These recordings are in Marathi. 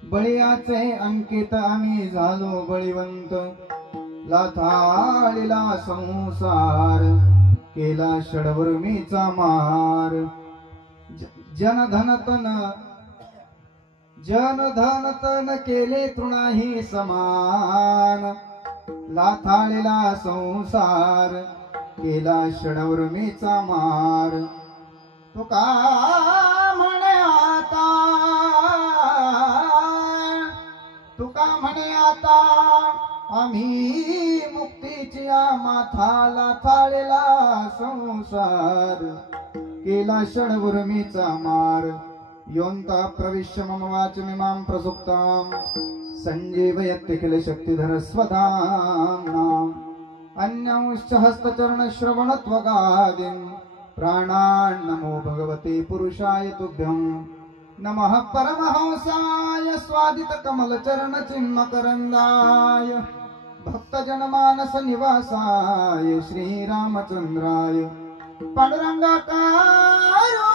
बळीयाचे अंकित आम्ही झालो बळीवंत लाथाळीला संसार केला षडवर्मीचा मार जनधन तन केले तृणाही समान लाथाळीला संसार केला षडवर्मीचा मार तुका म्हणे आता आम्ही मुक्तीची माथाला थाळेला संसार केला षडवर्मीचा मार योन्ता प्रविश्य मम वाचमिमां प्रसुप्तां संजीवयत्य किल शक्तिधर स्वधाम्नाम् अन्यांश्च हस्तचरण श्रवणत्वगादिन् प्राणान् नमो भगवते पुरुषाय तुभ्यं नमः परमहंसाय स्वादित कमल चरण चिन्मकरंदाय भक्तजन मानस निवासाय श्री रामचंद्राय पांडुरंगाकारो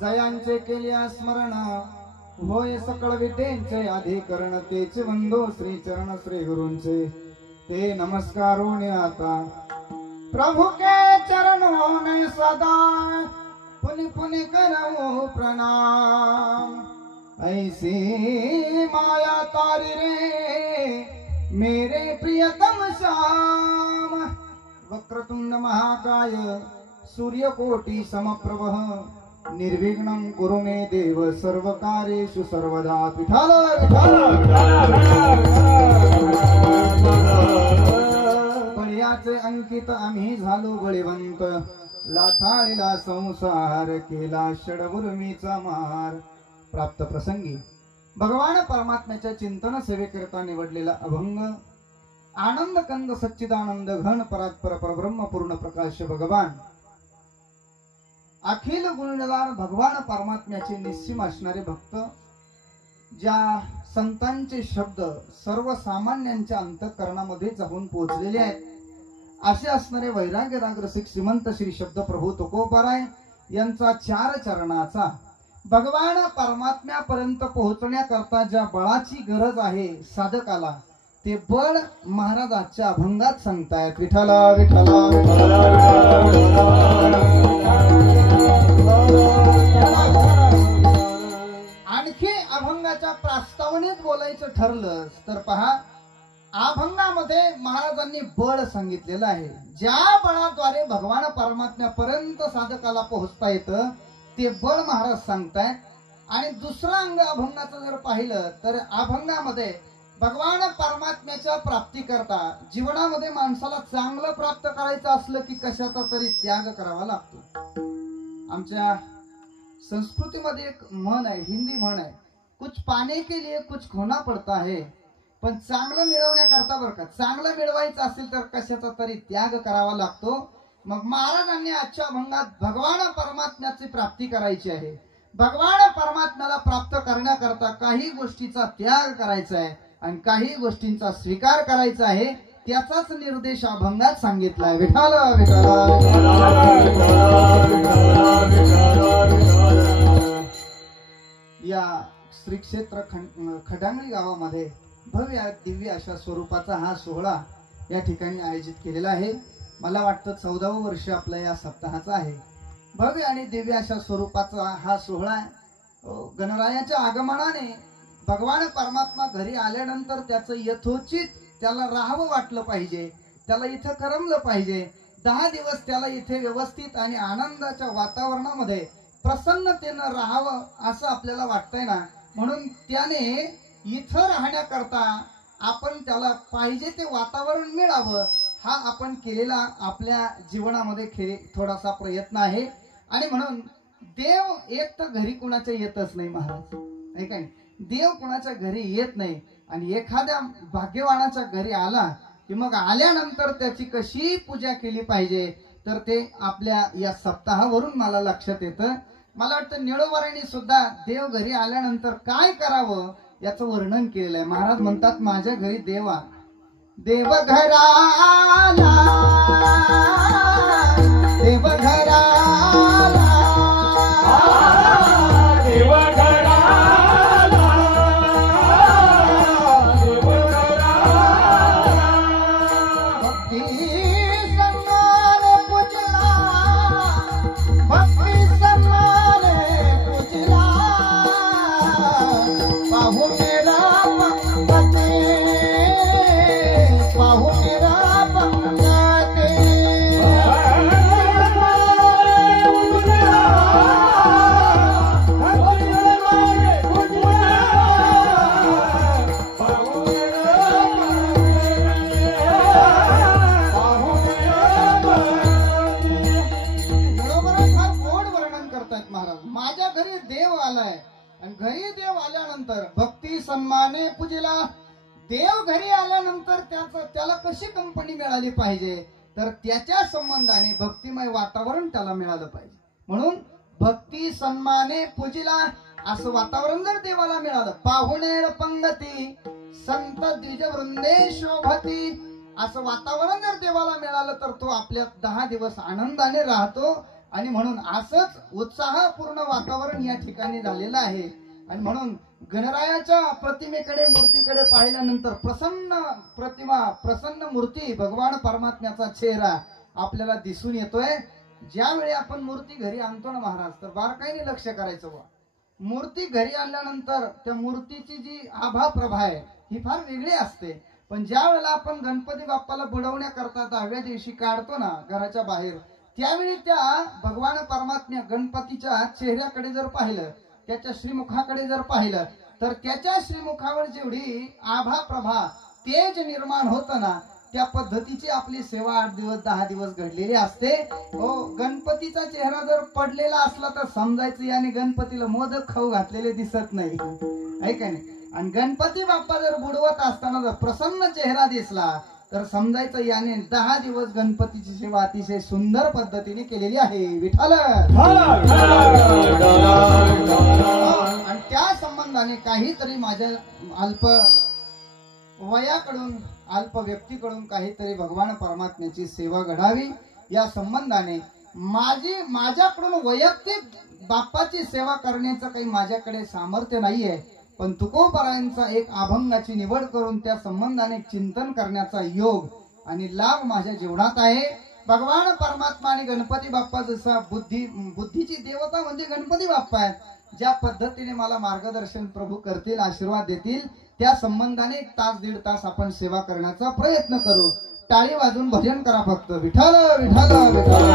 जयांचे केल्या स्मरण होय सकळ विद्येचे अधिकरण तेच वंदो श्री चरण श्री गुरूंचे ते नमस्कारोने आता प्रभु के चरणों में सदा पुनि पुनि करो प्रणाम ऐसी माया तारी रे मेरे प्रियतम श्याम वक्रतुंड महाकाय सूर्यकोटि समप्रभ निर्विघ्नं कुरु मे देव सर्व कार्येषु सर्वदा विठ्ठल बळीयाचे अंकित आम्ही झालो बळीवंत लाथाळीला संसार केला षडवर्मीचा मार प्राप्त प्रसंगी भगवान परमात्म्याच्या चिंतन सेवेकरिता निवडलेला अभंग आनंद कंद सच्चिदानंद घन परात्पर परब्रह्म पूर्ण प्रकाश भगवान अखिल गुणगान भगवान परमात्म्याचे निस्सीम असणारे भक्त, ज्या संतांचे शब्द सर्वसामान्यांच्या अंतःकरणामध्ये जाऊन पोहोचलेले आहेत, असे असणारे वैराग्य रागरसिक श्रीमंत श्री शब्द प्रभू तुकोबाराय यांचा चार चरणाचा भगवान परमात्म्यापर्यंत पोहोचण्याकरता ज्या बळाची गरज आहे साधकाला, ते बळ महाराज आजच्या अभंगात सांगतायत. विठ्ठला विठ्ठला आणखी अभंगाच्या प्रास्तावनेत बोलायचं ठरलं तर पहा, अभंगामध्ये महाराजांनी बळ सांगितलेलं आहे. ज्या बळाद्वारे भगवान परमात्म्यापर्यंत साधकाला पोहोचता येतं ते बळ महाराज सांगतायत. आणि दुसरं अंग अभंगाचं जर पाहिलं तर अभंगामध्ये भगवान परमात्म्याच्या प्राप्ती करता जीवनामध्ये माणसाला चांगलं प्राप्त करायचं असलं की कशाचा तरी त्याग करावा लागतो. आमच्या संस्कृतीमध्ये एक म्हण आहे, हिंदी म्हण आहे, कुछ पाने के लिए कुछ खोना पडता है. पण चांगलं मिळवण्याकरता बरं का, चांगलं मिळवायचं असेल तर कशाचा तरी त्याग करावा लागतो. मग महाराजांनी आजच्या अभंगात भगवान परमात्म्याची प्राप्ती करायची आहे, भगवान परमात्म्याला प्राप्त करण्याकरता काही गोष्टीचा त्याग करायचा आहे आणि काही गोष्टींचा स्वीकार करायचा आहे, त्याचाच निर्देश अभंगात सांगितलाय. विठ्ठला विठ्ठला या श्री क्षेत्र खडांगळी गावामध्ये भव्य दिव्य अशा स्वरूपाचा हा सोहळा या ठिकाणी आयोजित केलेला आहे. मला वाटतं 14वं वर्ष आपल्या या सप्ताहाचा आहे. भव्य आणि दिव्य अशा स्वरूपाचा हा सोहळा गणरायाच्या आगमनाने भगवान परमात्मा घरी आल्यानंतर त्याचं यथोचित त्याला राहावं वाटलं पाहिजे, त्याला इथं करमलं पाहिजे. 10 दिवस त्याला इथे व्यवस्थित आणि आनंदाच्या वातावरणामध्ये प्रसन्नतेनं राहावं असं आपल्याला वाटतंय ना. म्हणून त्याने इथं राहण्याकरता आपण त्याला पाहिजे ते वातावरण मिळावं हा आपण केलेला आपल्या जीवनामध्ये थोडासा प्रयत्न आहे. आणि म्हणून देव एक तर घरी कुणाच्या येतच नाही महाराज, नाही काय, देव कुणाच्या घरी येत नाही. आणि एखाद्या भाग्यवानाच्या घरी आला की मग आल्यानंतर त्याची कशी पूजा केली पाहिजे तर ते आपल्या या सप्ताहावरून मला लक्षात येतं. मला वाटतं निळोबारांनी सुद्धा देव घरी आल्यानंतर काय करावं याचं वर्णन केलेलं आहे. महाराज म्हणतात, माझ्या घरी देव घराला, देव घराला, देव घराला, भक्ती सन्मान पूजला, भक्ती सन्मान पूजला, पाहू मेरा पंगते, पाहू मेरा पंगते, माझ्या घरी देव आलाय आणि घरी देव आल्यानंतर भक्ती सन्माने पूजेला. देव घरी आल्यानंतर त्याला कशी कंपनी मिळाली पाहिजे तर त्याच्या संबंधाने भक्तिमय वातावरण त्याला मिळालं पाहिजे. म्हणून भक्ती सन्माने पूजेला असं वातावरण जर देवाला मिळालं, पाहुणे पंगती संत द्विज वृंदे शोभती असं वातावरण जर देवाला मिळालं तर तो आपल्या 10 दिवस आनंदाने राहतो. आणि म्हणून असंच उत्साहपूर्ण वातावरण या ठिकाणी झालेलं आहे. आणि म्हणून गणरायाच्या प्रतिमेकडे मूर्तीकडे पाहिल्यानंतर प्रसन्न प्रतिमा, प्रसन्न मूर्ती, भगवान परमात्म्याचा चेहरा आपल्याला दिसून येतोय. ज्यावेळी आपण मूर्ती घरी आणतो ना महाराज, तर बारकाईने लक्ष करायचं बा. मूर्ती घरी आणल्यानंतर त्या मूर्तीची जी आभा प्रभा आहे ही फार वेगळी असते. पण ज्या वेळेला आपण गणपती बाप्पाला बुडवण्याकरता 10व्या दिवशी काढतो ना घराच्या बाहेर, त्यावेळी त्या भगवान परमात्म्या गणपतीच्या चेहऱ्याकडे जर पाहिलं, त्याच्या श्रीमुखाकडे जर पाहिलं तर त्याच्या श्रीमुखावर जेवढी आभा प्रभा तेज निर्माण होतं ना, त्या पद्धतीची आपली सेवा 8 दिवस 10 दिवस घडलेली असते. हो, गणपतीचा चेहरा जर पडलेला असला तर समजायचं याने गणपतीला मोदक खाऊ घातलेले दिसत नाही, आहे का नाही. आणि गणपती बाप्पा जर बुडवत असताना जर प्रसन्न चेहरा दिसला तर समजायचं याने 10 दिवस गणपतीची सेवा अतिशय सुंदर पद्धतीने केलेली आहे. विठ्ठल. आणि त्या संबंधाने काहीतरी माझ्या अल्प वयाकडून अल्प व्यक्तीकडून काहीतरी भगवान परमात्म्याची सेवा घडावी या संबंधाने माझ्याकडून वैयक्तिक बाप्पाची सेवा करण्याचं काही माझ्याकडे सामर्थ्य नाहीये, पण तुकोबारायांचा एक अभंगाची निवड करून त्या संबंधाने चिंतन करण्याचा योग आणि लाभ माझ्या जीवनात आहे. भगवान परमात्मा आणि गणपती बाप्पा जसा बुद्धीची देवता म्हणजे गणपती बाप्पा आहे, ज्या पद्धतीने मला मार्गदर्शन प्रभू करतील, आशीर्वाद देतील, त्या संबंधाने 1 तास 1.5 तास आपण सेवा करण्याचा प्रयत्न करू. टाळी वाजून भजन करा फक्त. विठ्ठल विठ्ठल विठ्ठल.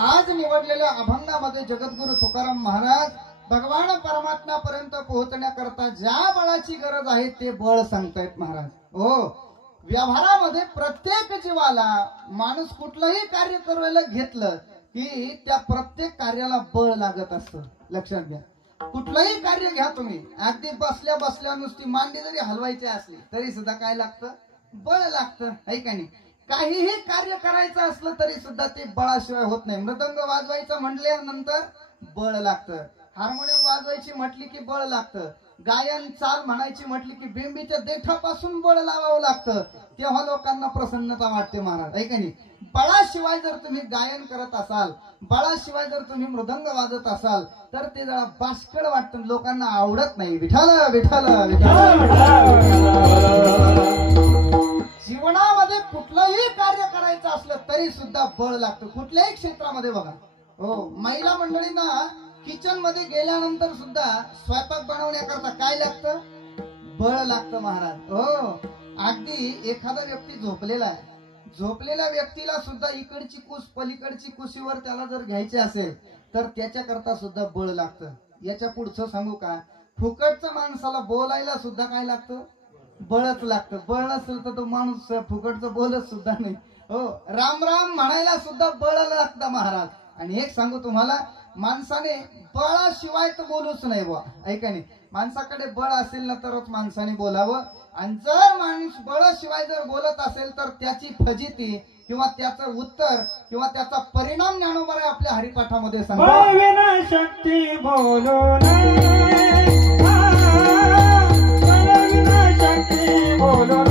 आज निवडलेल्या अभंगामध्ये जगद्गुरु तुकाराम महाराज भगवान परमात्म्यापर्यंत पोहोचण्याकरता ज्या बळाची गरज आहे ते बळ सांगतायत महाराज. हो, व्यवहारामध्ये प्रत्येक जीवाला माणूस कुठलंही कार्य करायला घेतलं की त्या प्रत्येक कार्याला बळ लागत असतं. लक्षात घ्या. कुठलंही कार्य घ्या तुम्ही, अगदी बसल्या बसल्या नुसती मांडी जरी हलवायची असली तरी सुद्धा काय लागतं? बळ लागतं, है का नाही? काहीही कार्य करायचं असलं तरी सुद्धा ते बळाशिवाय होत नाही. मृदंग वाजवायचं म्हटल्यानंतर बळ लागतं, हार्मोनियम वाजवायची म्हटली की बळ लागतं, गायन चाल म्हणायची म्हटली की बेंबीच्या देठापासून बळ लावावं लागतं, तेव्हा लोकांना प्रसन्नता वाटते महाराज, है का नाही? बळाशिवाय जर तुम्ही गायन करत असाल, बळाशिवाय जर तुम्ही मृदंग वाजत असाल तर ते जरा बाष्कळ वाटतं, लोकांना आवडत नाही. विठ्ठल विठ्ठल विठ्ठल. जीवनामध्ये कुठलंही कार्य करायचं असलं तरी सुद्धा बळ लागतं, कुठल्याही क्षेत्रामध्ये बघा. हो, महिला मंडळींना किचन मध्ये गेल्यानंतर सुद्धा स्वयंपाक बनवण्याकरता काय लागतं? बळ लागतं महाराज. हो, अगदी एखादा व्यक्ती झोपलेला आहे, झोपलेल्या व्यक्तीला सुद्धा इकडची कुस पलीकडची कुशीवर त्याला जर घ्यायची असेल तर त्याच्याकरता सुद्धा बळ लागतं. याच्या पुढचं सांगू का? फुकटच्या माणसाला बोलायला सुद्धा काय लागतं? बळच लागतं. बळ नसेल तर तो माणूस फुकटचं बोलत सुद्धा नाही. हो, राम राम म्हणायला सुद्धा बळ लागतं महाराज. आणि एक सांगू तुम्हाला, माणसाने बळाशिवाय तर बोलूच नाही बुवा, ऐका नाही? माणसाकडे बळ असेल ना तरच माणसाने बोलावं, आणि जर माणूस बळाशिवाय जर बोलत असेल तर त्याची फजिती किंवा त्याचं उत्तर किंवा त्याचा परिणाम ज्ञानोबा आपल्या हरिपाठामध्ये सांगतो. शक्ती बोलून शक्ती बोलून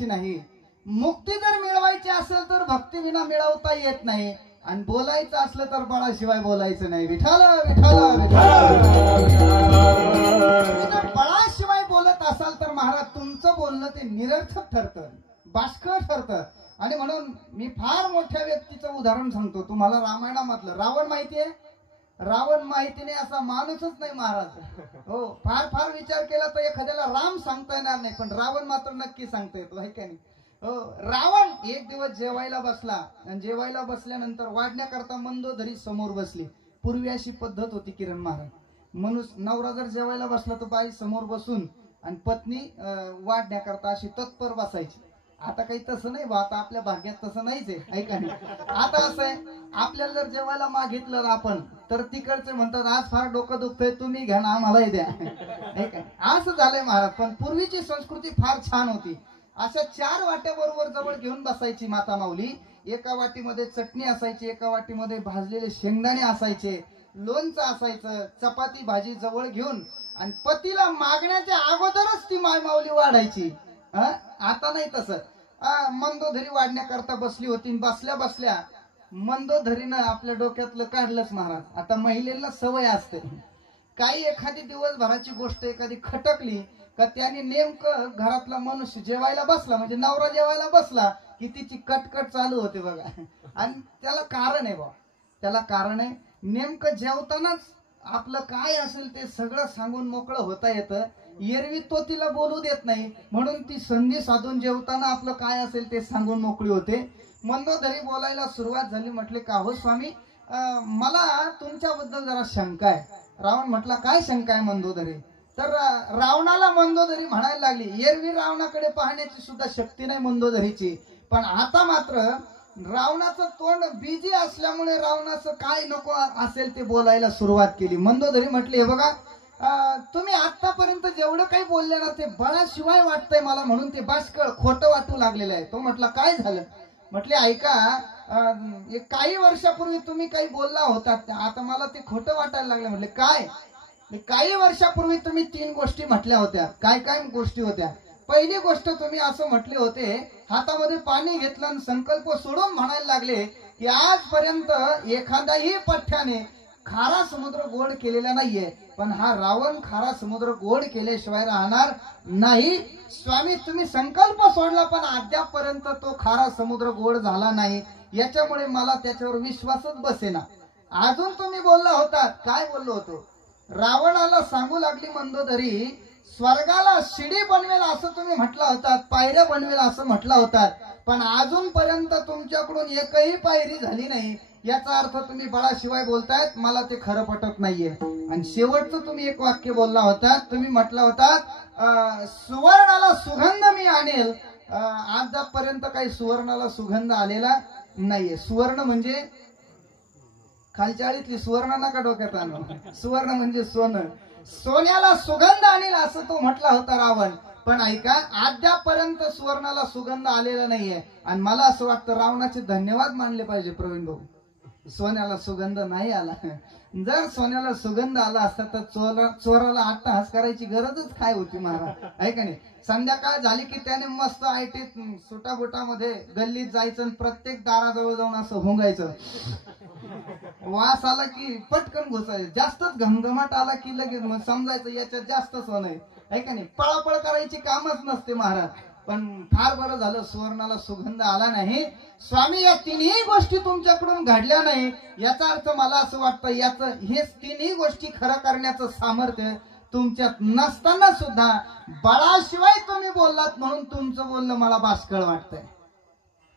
नाही, मुक्ती जर मिळवायची असेल तर भक्ती विना मिळवता येत नाही, आणि बोलायचं असलं तर बळाशिवाय बोलायचं नाही. विठ्ठल विठ्ठल विठ्ठल. बळाशिवाय बोलत असाल तर महाराज तुमचं बोलणं ते निरर्थक ठरतं, बाष्कळ ठरतं. आणि म्हणून मी फार मोठ्या व्यक्तीचं उदाहरण सांगतो तुम्हाला. रामायणामधलं रावण माहितीये? रावण माहिती नाही असा माणूसच नाही महाराज. हो, फार फार विचार केला तर एखाद्याला राम सांगता येणार नाही, पण रावण मात्र नक्की सांगता येतो, है का नाही? हो, रावण एक दिवस जेवायला बसला, आणि जेवायला बसल्यानंतर वाढण्याकरता मंदोदरी समोर बसली. पूर्वी अशी पद्धत होती किरण महाराज, नवरा जर जेवायला बसला तर बाई समोर बसून आणि पत्नी वाढण्याकरता अशी तत्पर बसायची. आता काही तसं नाही बा, आता आपल्या भाग्यात तसं नाहीच आहे, ऐका नाही? आता असं आहे, आपल्याला जर जेवायला मागितलं आपण तर तिकडचे म्हणतात आज फार डोकं दुखतंय, तुम्ही घ्या ना, आम्हालाही द्या, ऐका? असं झालंय महाराज. पण पूर्वीची संस्कृती फार छान होती. अशा 4 वाट्या बरोबर जवळ घेऊन बसायची माता माऊली. एका वाटीमध्ये चटणी असायची, एका वाटीमध्ये भाजलेले शेंगदाणे असायचे, लोणचं असायचं, चपाती भाजी जवळ घेऊन, आणि पतीला मागण्याच्या अगोदरच ती माय माऊली वाढायची. आता नाही तसं. मंदोदरी वाढण्याकरता बसली होती, बसल्या बसल्या मंदोदरीनं आपल्या डोक्यातलं काढलंच महाराज. आता महिलेला सवय असते, काही एखादी दिवसभराची गोष्ट एखादी खटकली का त्याने नेमकं घरातला मनुष्य जेवायला बसला म्हणजे नवरा जेवायला बसला की तिची कटकट चालू होते बघा. आणि त्याला कारण आहे बा, त्याला कारण आहे नेमकं जेवतानाच आपलं काय असेल ते सगळं सांगून मोकळं होता येतं. एरवी तो तिला बोलू देत नाही म्हणून ती संधी साधून जेवताना आपलं काय असेल ते सांगून मोकळी होते. मंदोदरी बोलायला सुरुवात झाली. म्हटले का हो स्वामी, मला तुमच्याबद्दल जरा शंका आहे. रावण म्हटला काय शंका आहे मंदोदरी? तर रावणाला मंदोदरी म्हणायला लागली. एरवी रावणाकडे पाहण्याची सुद्धा शक्ती नाही मंदोदरीची, पण आता मात्र रावणाचं तोंड बिझी असल्यामुळे रावणाचं काय नको असेल ते बोलायला सुरुवात केली. मंदोदरी म्हटली हे बघा, तुम्ही आतापर्यंत जेवढं काही बोलले ना ते बळाशिवाय वाटतंय मला, म्हणून ते बाष्कळ खोटं वाटू लागलेलं आहे. तो म्हटला काय झालं? म्हटले ऐका, काही वर्षापूर्वी तुम्ही काही बोलला होता, आता मला ते खोटं वाटायला लागलं. म्हटले काय? काही वर्षापूर्वी तुम्ही 3 गोष्टी म्हटल्या होत्या. काय काय गोष्टी होत्या? पहिली गोष्ट तुम्ही असं म्हटले होते, हातामध्ये पाणी घेतलं आणि संकल्प सोडून म्हणायला लागले की आजपर्यंत एखादाही पठ्ठ्याने खारा समुद्र गोड केलेला नाहीये, पण हा रावण खारा समुद्र गोड केल्याशिवाय राहणार नाही. स्वामी तुम्ही संकल्प सोडला पण अद्यापपर्यंत तो खारा समुद्र गोड झाला नाही, याच्यामुळे मला त्याच्यावर विश्वासच बसेना. अजून तुम्ही बोलला होता, काय बोललो होतो? रावणाला सांगू लागली मंदोदरी, स्वर्गाला शिडी बनवेल असं तुम्ही म्हटला होतात, पायऱ्या बनवेल असं म्हटला होतात, पण अजूनपर्यंत तुमच्याकडून एकही पायरी झाली नाही. याचा अर्थ तुम्ही बळाशिवाय बोलतायत, मला ते खरं पटत नाहीये. आणि शेवटचं तुम्ही एक वाक्य बोलला होता, तुम्ही म्हटला होता सुवर्णाला सुगंध मी आणेल. आजपर्यंत काही सुवर्णाला सुगंध आलेला नाहीये. सुवर्ण म्हणजे खालच्या आळीतली सुवर्ण नका डोक्यात आणू. सुवर्ण म्हणजे सोनं, सोन्याला सुगंध आणेल असं तो म्हटला होता रावण. पण ऐका, अद्यापर्यंत सुवर्णाला सुगंध आलेला नाहीये. आणि मला असं वाटतं रावणाचे धन्यवाद मानले पाहिजे प्रवीण भाऊ, सोन्याला सुगंध नाही आला. जर सोन्याला सुगंध आला असता तर चोराला अट्टहास करायची गरजच काय होती महाराज, आहे का नाही? संध्याकाळ झाली की त्याने मस्त आयटीत सुटाबुटामध्ये गल्लीत जायचं आणि प्रत्येक दाराजवळ जाऊन असं हुंगायचं. वास आला की पटकन घुसायचं, जास्तच घमघमाट आला की लगेच मग समजायचं याच्यात जास्त सोनं आहे का नाही? पळापळ करायची कामच नसते महाराज. पण फार बरं झालं सुवर्णाला सुगंध आला नाही. स्वामी या 3ही गोष्टी तुमच्याकडून घडल्या नाही, याचा अर्थ मला असं वाटतं याचं हे 3ही गोष्टी खरं करण्याचं सामर्थ्य तुमच्यात नसताना सुद्धा बळाशिवाय तुम्ही बोललात म्हणून तुमचं बोलणं मला बाष्कळ वाटतंय.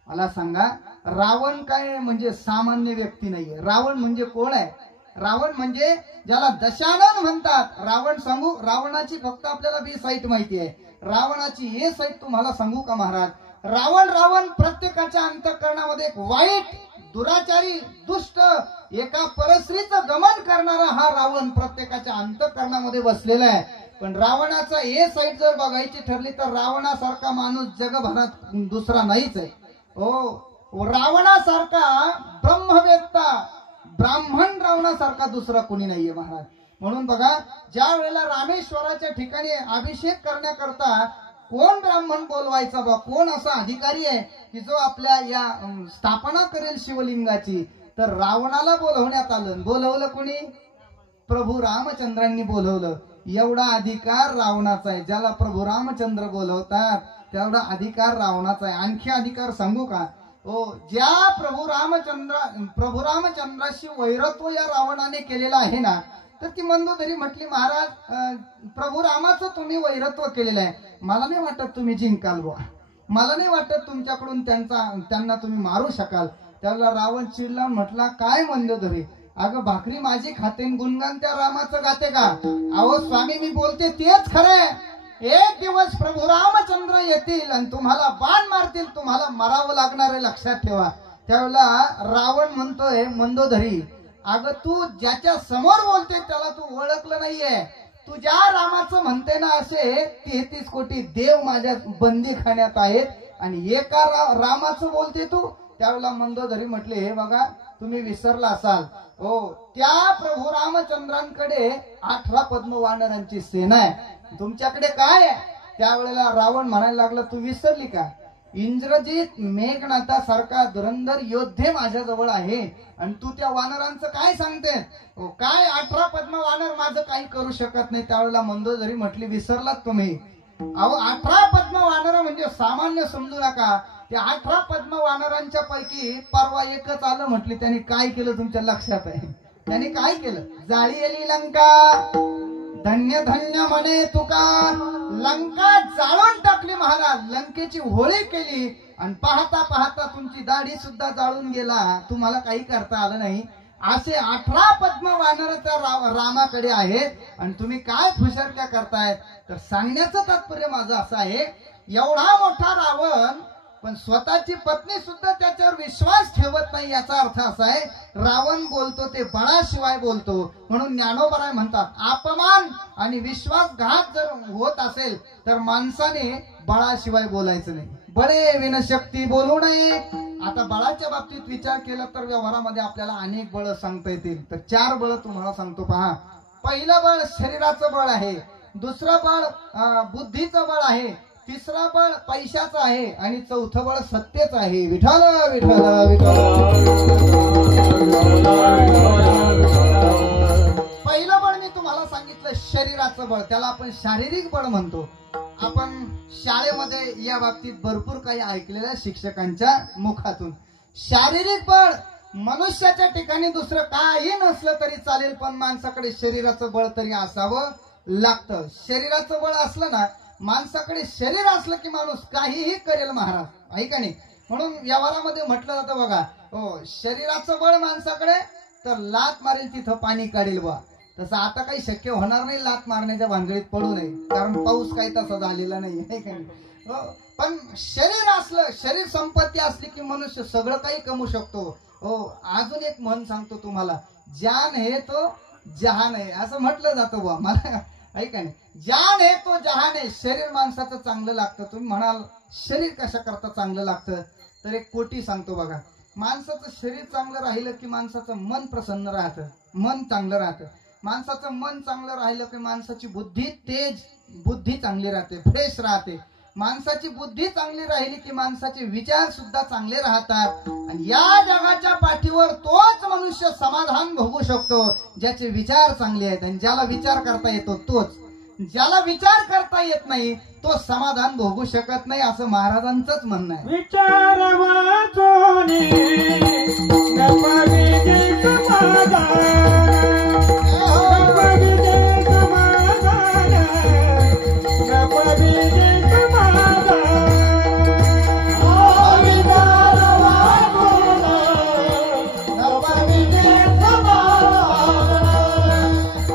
मला सांगा, रावण काय म्हणजे सामान्य व्यक्ती नाहीये. रावण म्हणजे कोण आहे? रावण म्हणजे ज्याला दशानन म्हणतात. रावण सांगू, रावणाची फक्त आपल्याला बी साईट माहिती आहे. रावणाची हे साईट तुम्हाला सांगू का महाराज? रावण प्रत्येकाच्या अंतःकरणामध्ये एक वाईट, दुराचारी, दुष्ट, एका परस्त्रीचं गमन करणारा हा रावण प्रत्येकाच्या अंतःकरणामध्ये बसलेला आहे. पण रावणाचा हे साईट जर बघायची ठरली तर रावणासारखा माणूस जगभरात दुसरा नाहीच आहे. हो, रावणासारखा ब्रह्मवेत्ता, ब्राह्मण रावणासारखा दुसरा कोणी नाहीये महाराज. म्हणून बघा, ज्या वेळेला रामेश्वराच्या ठिकाणी अभिषेक करण्याकरता कोण ब्राह्मण बोलवायचा बा, कोण असा अधिकारी आहे की जो आपल्या या स्थापना करेल शिवलिंगाची, तर रावणाला बोलवण्यात आलं. बोलवलं कोणी? प्रभू रामचंद्रांनी बोलवलं. एवढा अधिकार रावणाचा आहे. ज्याला प्रभू रामचंद्र बोलवतात तेवढा अधिकार रावणाचा आहे. आणखी अधिकार सांगू का? हो, ज्या प्रभू रामचंद्राशी वैरत्व या रावणाने केलेलं आहे ना, तर ती मंदोदरी म्हटली महाराज प्रभू रामाचं तुम्ही वैरत्व केलेलं आहे, मला नाही वाटत तुम्ही जिंकाल बुवा, मला नाही वाटत तुमच्याकडून त्यांना तुम्ही मारू शकाल. त्याला रावण चिडला, म्हटला काय मंदोदरी, अगं भाकरी माझी खातेन गुणगान त्या रामाचं गाते का? अहो स्वामी मी बोलते तेच खरंय. एक दिवस प्रभू रामचंद्र येतील आणि तुम्हाला बाण मारतील, तुम्हाला मरावं लागणार आहे, लक्षात ठेवा. त्यावेळेला रावण म्हणतोय मंदोदरी, अगं तू ज्याच्या समोर बोलते त्याला तू ओळखलं नाहीये. तू ज्या रामाचं म्हणते ना, असे 33 कोटी देव माझ्या बंदी खाण्यात आहेत आणि एका रामाचं बोलते तू. त्यावेळेला मंदोदरी म्हटले, हे बघा तुम्ही विसरला असाल, हो त्या प्रभू रामचंद्रांकडे 18 पद्म वानरांची सेना आहे, तुमच्याकडे काय आहे? त्यावेळेला रावण म्हणायला लागला, तू विसरली का? इंद्रजित मेघनाथा सारखा धुरंधर योद्धे माझ्या जवळ आहे आणि तू त्या वानरांचं काय सांगते? काय 18 पद्म वानर माझं काही करू शकत नाही. त्यावेळेला मंदोदरी म्हटली, विसरलात तुम्ही? अहो 18 पद्म वानर म्हणजे सामान्य समजू नका. त्या 18 पद्म वानरांच्या पैकी परवा एकच आलं म्हटली. त्यांनी काय केलं तुमच्या लक्षात आहे? त्यांनी काय केलं? जाळी आली लंका, धन्य धन्य म्हणे तुका. लंका जाळून टाकली महाराज, लंकेची होळी केली आणि पाहता पाहता तुमची दाढी सुद्धा जाळून गेला. तुम्हाला काही करता आलं नाही. असे 18 पद्म वानर त्या रामाकडे आहेत आणि तुम्ही काय फुशरक्या करतायत? तर सांगण्याचं तात्पर्य माझं असं आहे, एवढा मोठा रावण पण स्वतःची पत्नी सुद्धा त्याच्यावर विश्वास ठेवत नाही. याचा अर्थ असा आहे, रावण बोलतो ते बळाशिवाय बोलतो. म्हणून ज्ञानोबराय म्हणतात, अपमान आणि विश्वासघात जर होत असेल तर माणसाने बळाशिवाय बोलायचं नाही. बळे विनशक्ती बोलू नये. आता बळाच्या बाबतीत विचार केला तर व्यवहारामध्ये आपल्याला अनेक बळ सांगता येतील. तर 4 बळ तुम्हाला सांगतो पहा. पहिलं बळ शरीराचं बळ आहे, दुसरं बळ बुद्धीचं बळ आहे, तिसरं बळ पैशाचं आहे आणि चौथं बळ सत्तेचं आहे. विठ्ठल विठ्ठल विठ्ठल. पहिलं बळ मी तुम्हाला सांगितलं शरीराचं बळ, त्याला आपण शारीरिक बळ म्हणतो. आपण शाळेमध्ये या बाबतीत भरपूर काही ऐकलेल्या शिक्षकांच्या मुखातून. शारीरिक बळ मनुष्याच्या ठिकाणी दुसरं काही नसलं तरी चालेल, पण माणसाकडे शरीराचं बळ तरी असावं लागतं. शरीराचं बळ असलं ना, माणसाकडे शरीर असलं की माणूस काहीही करेल महाराज, आहे का नाही? म्हणून व्यवहारामध्ये म्हटलं जातं बघा, हो शरीराचं बळ माणसाकडे तर लात मारेल तिथं पाणी काढेल बा. तसं आता काही शक्य होणार नाही लात मारण्याच्या भानगडीत पडू नये, कारण पाऊस काही तसा झालेला नाही, आहे का नाही? पण शरीर असलं, शरीर संपत्ती असली की मनुष्य सगळं काही कमवू शकतो. हो, अजून एक म्हण सांगतो तुम्हाला, जान है तो जहान है, असं म्हटलं जातं बा. मला ऐका नाही, जान है तो जहान है. शरीर माणसाचं चांगलं लागतं. तुम्ही म्हणाल शरीर कशा करता चांगलं लागतं? तर एक कोटी सांगतो बघा. माणसाचं शरीर चांगलं राहिलं की माणसाचं मन प्रसन्न राहतं, मन चांगलं राहतं. माणसाचं मन चांगलं राहिलं की माणसाची बुद्धी चांगली राहते, फ्रेश राहते. माणसाची बुद्धी चांगली राहिली की माणसाचे विचार सुद्धा चांगले राहतात. आणि या जगाच्या पाठीवर तोच मनुष्य समाधान भोगू शकतो ज्याचे विचार चांगले आहेत. आणि ज्याला विचार करता येतो तोच. ज्याला विचार करता येत नाही तो समाधान भोगू शकत नाही, असं महाराजांचंच म्हणणं आहे. विचार वाचोनी नपाविजे समाधान, नपाविजे समाधान, नपाविजे समाधान. विचार वाचोनी नपाविजे समाधान,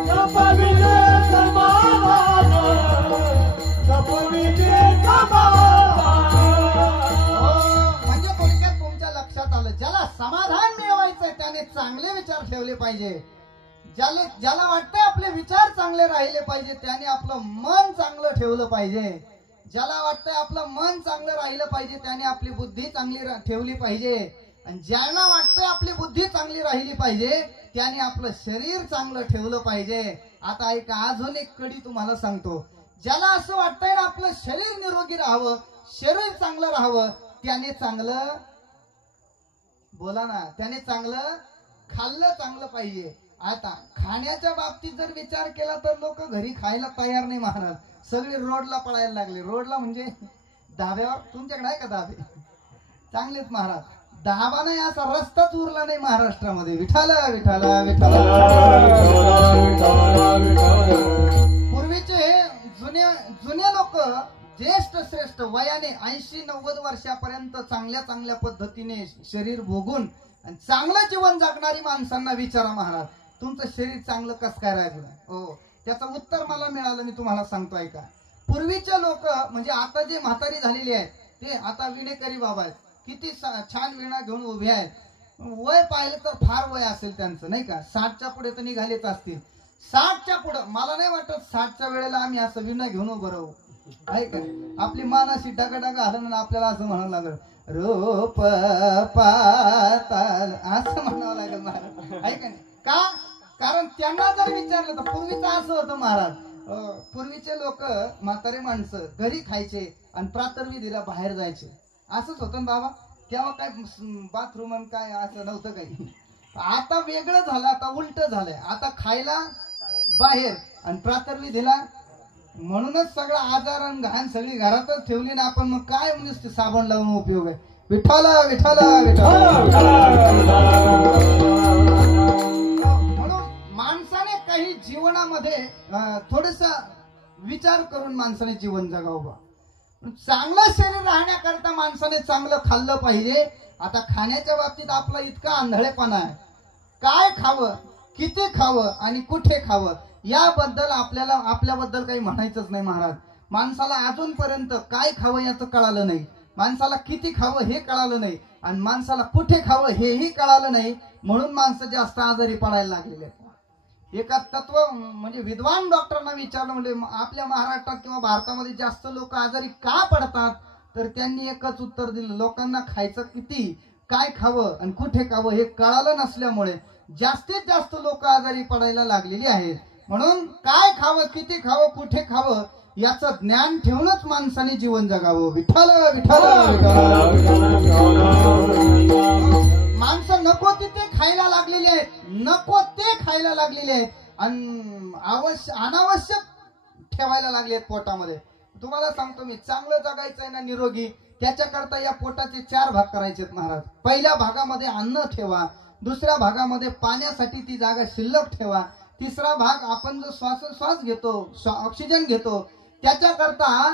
नपाविजे समाधान, नपाविजे समाधान. म्हणजे थोडक्यात तुमच्या लक्षात आलं, ज्याला समाधान मिळवायचंय त्याने चांगले विचार ठेवले पाहिजे. ज्याला वाटतंय आपले विचार चांगले राहिले पाहिजे त्याने आपलं मन चांगलं ठेवलं पाहिजे. ज्याला वाटतंय आपलं मन चांगलं राहिलं पाहिजे त्याने आपली बुद्धी चांगली ठेवली पाहिजे. आणि ज्याला वाटतंय आपली बुद्धी चांगली राहिली पाहिजे त्याने आपलं शरीर चांगलं ठेवलं पाहिजे. आता एक अजून एक कडी तुम्हाला सांगतो. ज्याला असं वाटतंय ना आपलं शरीर निरोगी राहावं, शरीर चांगलं राहावं, त्याने चांगलं बोला ना, त्याने चांगलं खाल्लं चांगलं पाहिजे. आता खाण्याच्या बाबतीत जर विचार केला तर लोक घरी खायला तयार नाही महाराज, सगळे रोडला पळायला लागले. रोडला म्हणजे धाब्यावर. तुमच्याकडे आहे का धाबे? चांगलेच महाराज. धाबा नाही असा रस्ताच उरला नाही महाराष्ट्रामध्ये. विठाला विठाला विठाला. पूर्वीचे जुने लोक ज्येष्ठ श्रेष्ठ वयाने 80-90 वर्षापर्यंत चांगल्या पद्धतीने शरीर भोगून आणि चांगलं जीवन जगणारी माणसांना विचारा महाराज, तुमचं शरीर चांगलं कसं काय राहिलं? हो, त्याचं उत्तर मला मिळालं, मी तुम्हाला सांगतो ऐका. पूर्वीचे लोक म्हणजे आता जे म्हातारी झालेली आहेत ते आता विणेकरी बाबा आहेत, किती छान विणा घेऊन उभे आहेत. वय पाहिलं तर फार वय असेल त्यांचं, नाही का? 60च्या पुढे तर निघालेच असतील. 60च्या पुढे मला नाही वाटत 60च्या वेळेला आम्ही असं विणा घेऊन उभं राहू, आहे का? आपली मान अशी डगा हलवून आपल्याला असं म्हणावं लागलं, रूप पाताल असं म्हणावं लागेल महाराज, आहे का नाही? का? कारण त्यांना जर विचारलं तर पूर्वीचं असं होतं महाराज, पूर्वीचे लोक म्हातारे माणसं घरी खायचे आणि प्रातर्विधीला बाहेर जायचे. असंच होतं ना बाबा, तेव्हा काय बाथरूम आणि काय असं नव्हतं काही. आता वेगळं झालं, आता उलट झालंय. आता खायला बाहेर आणि प्रातर्विधीला. म्हणूनच सगळं आजार आणि घाण सगळी घरातच ठेवली ना आपण, मग काय म्हणजे साबण लावून उपयोग आहे. विठ्ठल विठ्ठल विठ्ठल. म्हणून माणसाने काही जीवनामध्ये थोडस विचार करून माणसाने जीवन जगावं. चांगलं शरीर राहण्याकरता माणसाने चांगलं खाल्लं पाहिजे. आता खाण्याच्या बाबतीत आपला इतका आंधळेपणा आहे. काय खावं, किती खावं आणि कुठे खावं याबद्दल आपल्याबद्दल काही म्हणायचंच नाही महाराज. माणसाला अजूनपर्यंत काय खावं याचं कळालं नाही, माणसाला किती खावं हे कळालं नाही, आणि माणसाला कुठे खावं हेही कळालं नाही. म्हणून माणसं जास्त आजारी पडायला लागलेले आहेत. एका तत्व म्हणजे विद्वान डॉक्टरांना विचारलं, म्हणजे आपल्या महाराष्ट्रात किंवा भारतामध्ये जास्त लोक आजारी का पडतात, तर त्यांनी एकच उत्तर दिलं, लोकांना खायचं किती, काय खावं आणि कुठे खावं हे कळालं नसल्यामुळे जास्तीत जास्त लोक आजारी पडायला लागलेली आहेत. म्हणून काय खावं, किती खावं, कुठे खावं याचं ज्ञान ठेवूनच माणसाने जीवन जगावं. विठ्ठल विठ्ठल माणसं नको तिथे खायला लागलेली आहेत, नको ते खायला लागलेले आहेत आणि अनावश्यक ठेवायला लागले आहेत पोटामध्ये. तुम्हाला सांगतो मी, चांगलं जगायचं आहे ना निरोगी, त्याच्याकरता या पोटाचे 4 भाग करायचे आहेत महाराज. पहिल्या भागामध्ये अन्न ठेवा, दुसऱ्या भागामध्ये पाण्यासाठी ती जागा शिल्लक ठेवा, तिसरा भाग आपण जो श्वासोश्वास घेतो, ऑक्सिजन घेतो त्याच्याकरता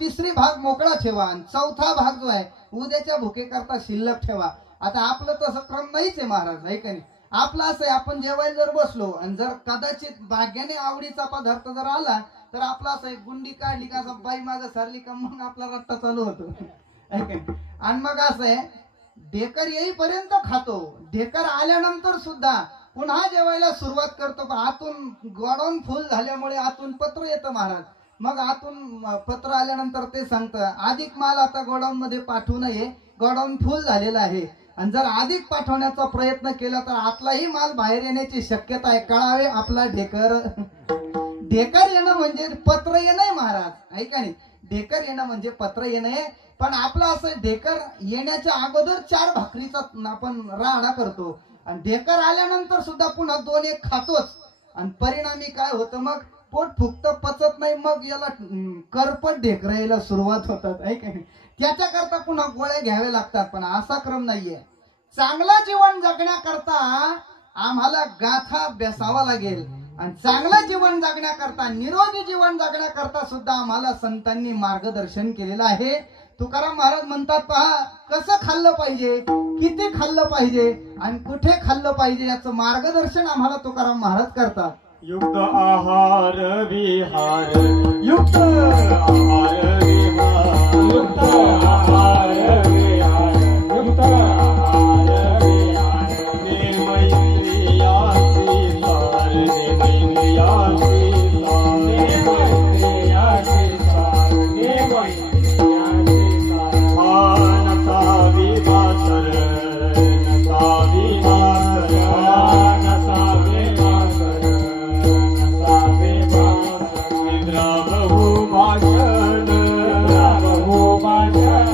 तिसरी भाग मोकळा ठेवा, आणि चौथा भाग जो आहे उद्याच्या भुकेकरता शिल्लक ठेवा. आता आपलं तसं क्रम नाहीच आहे महाराज, आहे का नाही. आपलं असं आहे, आपण जेवायला जर बसलो आणि जर कदाचित भाग्याने आवडीचा पदार्थ जर आला तर आपला असं एक गुंडी काढली का, बाई मागं सारली का, मग आपला रट्टा चालू होतो, आहे का नाही. आणि मग असं आहे, ढेकर येईपर्यंत खातो, ढेकर आल्यानंतर सुद्धा पुन्हा जेवायला सुरुवात करतो. पण आतून गोडाऊन फुल झाल्यामुळे आतून पत्र येतं महाराज. मग आतून पत्र आल्यानंतर ते सांगतं अधिक माल आता गोडाऊन मध्ये पाठवू नये, गोडाऊन फुल झालेला आहे. आणि जर अधिक पाठवण्याचा प्रयत्न केला तर आतलाही माल बाहेर येण्याची शक्यता आहे. कळावे आपला ढेकर. ढेकर येणं म्हणजे पत्र येणं महाराज, आहे का नाही. ढेकर येणं म्हणजे पत्र येणं. पण आपलं असं ढेकर येण्याच्या अगोदर 4 भाकरीचा आपण राडा करतो, आणि ढेकर आल्यानंतर सुद्धा पुन्हा 2-1 खातोच. आणि परिणामी काय होतं, मग पोट फुगतं, पचत नाही, मग याला करपट ढेकर यायला सुरुवात होतात, आहे का नाही. त्याच्याकरता पुन्हा गोळ्या घ्याव्या लागतात. पण असा क्रम नाहीये. चांगलं जीवन जगण्याकरता आम्हाला गाथा अभ्यासावा लागेल, आणि चांगलं जीवन जगण्याकरता, निरोगी जीवन जगण्याकरता सुद्धा आम्हाला संतांनी मार्गदर्शन केलेलं आहे. तुकाराम महाराज म्हणतात, पहा कसं खाल्लं पाहिजे, किती खाल्लं पाहिजे आणि कुठे खाल्लं पाहिजे याचं मार्गदर्शन आम्हाला तुकाराम महाराज करतात. युक्त आहार विहार, युक्त आहार विहार, युक्त आहार विहार, युक्त आहार विहार. निर्मैत्रियासी सार, निर्मैत्रियासी सार, निर्मैत्रियासी सार, निर्मैत्रियासी सार. नसा विवासर, नसा विवासर, नसा विवासर, नसा विवासर. निद्रा बहुभाषण, निद्रा बहुभाषण,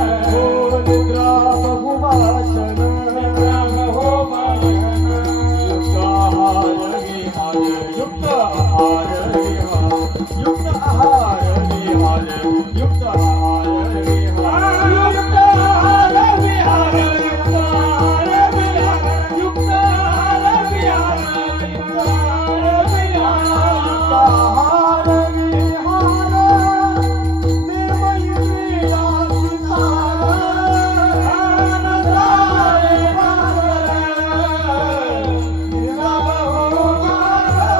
निद्रा बहुभाषण, निद्रा बहुभाषण. युक्त आहार विहार, युक्त आहार विहार, युक्त आहार विहार, युक्त आहार विहार, युक्त आहार विहार, युक्त आहार विहार, युक्त आहार विहार, युक्त आहार विहार, युक्त आहार विहार. निर्मैत्रियासी सार, नसा विवासर, निद्रा बहुभाषण.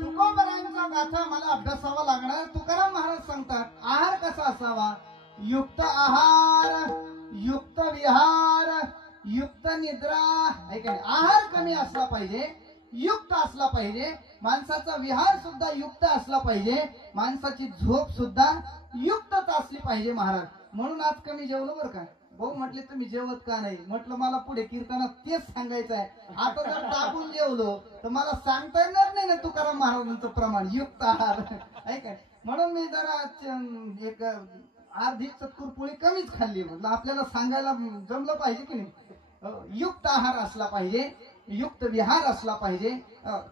तुकोबरायांचा गाथा मला अभ्यासावा लागणार. तुकाराम महाराज सांगतात, आहार कसा असावा, युक्त आहार, युक्त विहार, युक्त निद्रा, आहे का नाही. आहार कमी असला पाहिजे, युक्त असला पाहिजे, माणसाचा विहार सुद्धा युक्त असला पाहिजे, माणसाची झोप सुद्धा युक्तच असली पाहिजे महाराज. म्हणून आज कमी जेवलो बरं का. भाऊ म्हटले तुम्ही जेवत का नाही, म्हटलं मला पुढे कीर्तनात तेच सांगायचं आहे. आता जर टाकून जेवलो तर मला सांगता येणार नाही ना तुकाराम महाराजांचं प्रमाण युक्त आहार, आहे काय. म्हणून मी जरा एक अर्धी चतकुर पोळी कमीच खाल्ली. म्हटलं आपल्याला सांगायला जमलं पाहिजे की नाही. युक्त आहार असला पाहिजे, युक्त विहार असला पाहिजे,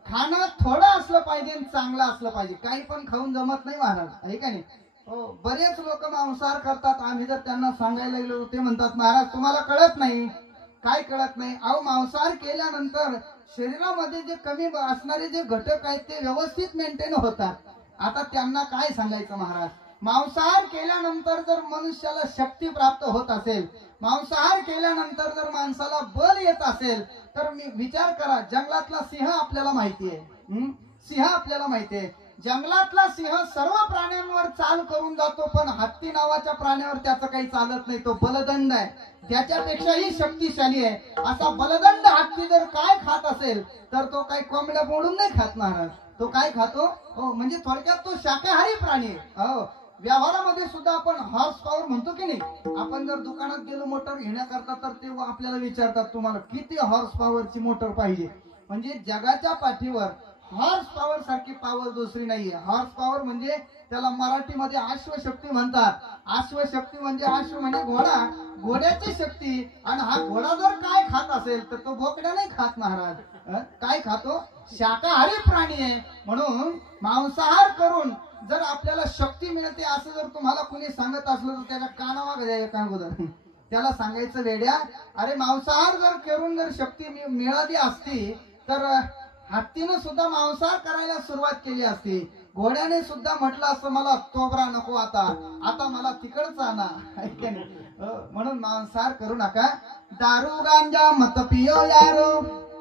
खाणं थोडं असलं पाहिजे आणि चांगलं असलं पाहिजे. काही पण खाऊन जमत नाही महाराज, आहे का नाही. हो, बरेच लोक मांसाहार करतात. आम्ही जर त्यांना सांगायला गेलो ते म्हणतात महाराज तुम्हाला कळत नाही. काय कळत नाही? अहो, मांसाहार केल्यानंतर शरीरामध्ये जे कमी असणारे जे घटक आहेत ते व्यवस्थित मेंटेन होतात. आता त्यांना काय सांगायचं महाराज. मांसाहार केल्यानंतर जर मनुष्याला शक्ती प्राप्त होत असेल, मांसाहार केल्यानंतर जर माणसाला बल येत असेल, तर मी विचार करा, जंगलातला सिंह आपल्याला माहिती आहे. सिंह आपल्याला माहिती आहे. जंगलातला सिंह सर्व प्राण्यांवर चाल करून जातो, पण हत्ती नावाच्या प्राण्यावर त्याचं काही चालत नाही. तो बलदंड आहे, त्याच्यापेक्षाही शक्तिशाली आहे. असा बलदंड हत्ती जर काय खात असेल तर तो काही कोंबड्या मोडून नाही खात महाराज. तो काय खातो? हो, म्हणजे थोडक्यात तो शाकाहारी प्राणी आहे. हो, व्यवहारामध्ये सुद्धा आपण हॉर्स पॉवर म्हणतो की नाही. आपण जर दुकानात गेलो मोटर घेण्याकरता तर ते आपल्याला विचारतात तुम्हाला किती हॉर्स पॉवरची मोटर पाहिजे. म्हणजे जगाच्या पाठीवर हॉर्स पॉवर सारखी पॉवर दुसरी नाहीये. हॉर्स पॉवर म्हणजे त्याला मराठीमध्ये अश्वशक्ती म्हणतात. अश्वशक्ती म्हणजे अश्व म्हणजे घोडा, घोड्याची शक्ती. आणि हा घोडा जर काय खात असेल तर तो बोकड्या नाही खात महाराज. काय खातो? शाकाहारी प्राणी आहे. म्हणून मांसाहार करून जर आपल्याला शक्ती मिळते असं जर तुम्हाला कुणी सांगत असलं तर त्याला कानावा घ्यायला अगोदर त्याला सांगायचं वेड्या, अरे मांसाहार जर करून जर शक्ती मिळाली असती तर हत्तीनं सुद्धा मांसाहार करायला सुरुवात केली असती. घोड्याने सुद्धा म्हटलं असतं मला तोबरा नको, आता मला तिकडच आणा. म्हणून मांसाहार करू नका. दारू गांजा मत पियो यारो,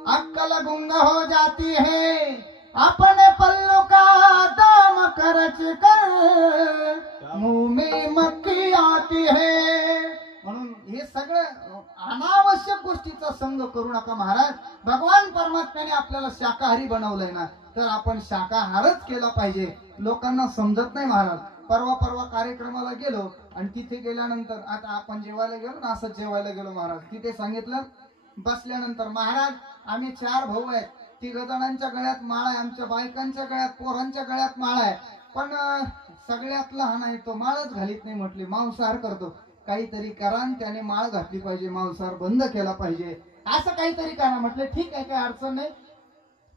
अक्कल गुंग हो जाती है, अपने पल्लू का दाम खर्च कर, मुंह में मक्खी आती है. म्हणून हे सगळं अनावश्यक गोष्टीचा संग करू नका महाराज. भगवान परमात्म्याने आपल्याला शाकाहारी बनवलंय ना, तर आपण शाकाहारच केला पाहिजे. लोकांना समजत नाही महाराज. परवा कार्यक्रमाला गेलो आणि तिथे गेल्यानंतर आता आपण जेवायला गेलो ना, असं जेवायला गेलो महाराज. तिथे सांगितलं बसल्यानंतर, महाराज आम्ही 4 भाऊ आहेत, 3 जणांच्या गळ्यात माळ आहे, आमच्या बायकांच्या गळ्यात पोरांच्या गळ्यात माळ आहे, पण सगळ्यात लहान आहे तो माळच घालीत नाही. म्हटले मांसाहार करतो, काहीतरी करा आणि त्याने माळ घातली पाहिजे, मांसाहार बंद केला पाहिजे, असं काहीतरी करा. म्हटलं ठीक आहे, काय अडचण नाही.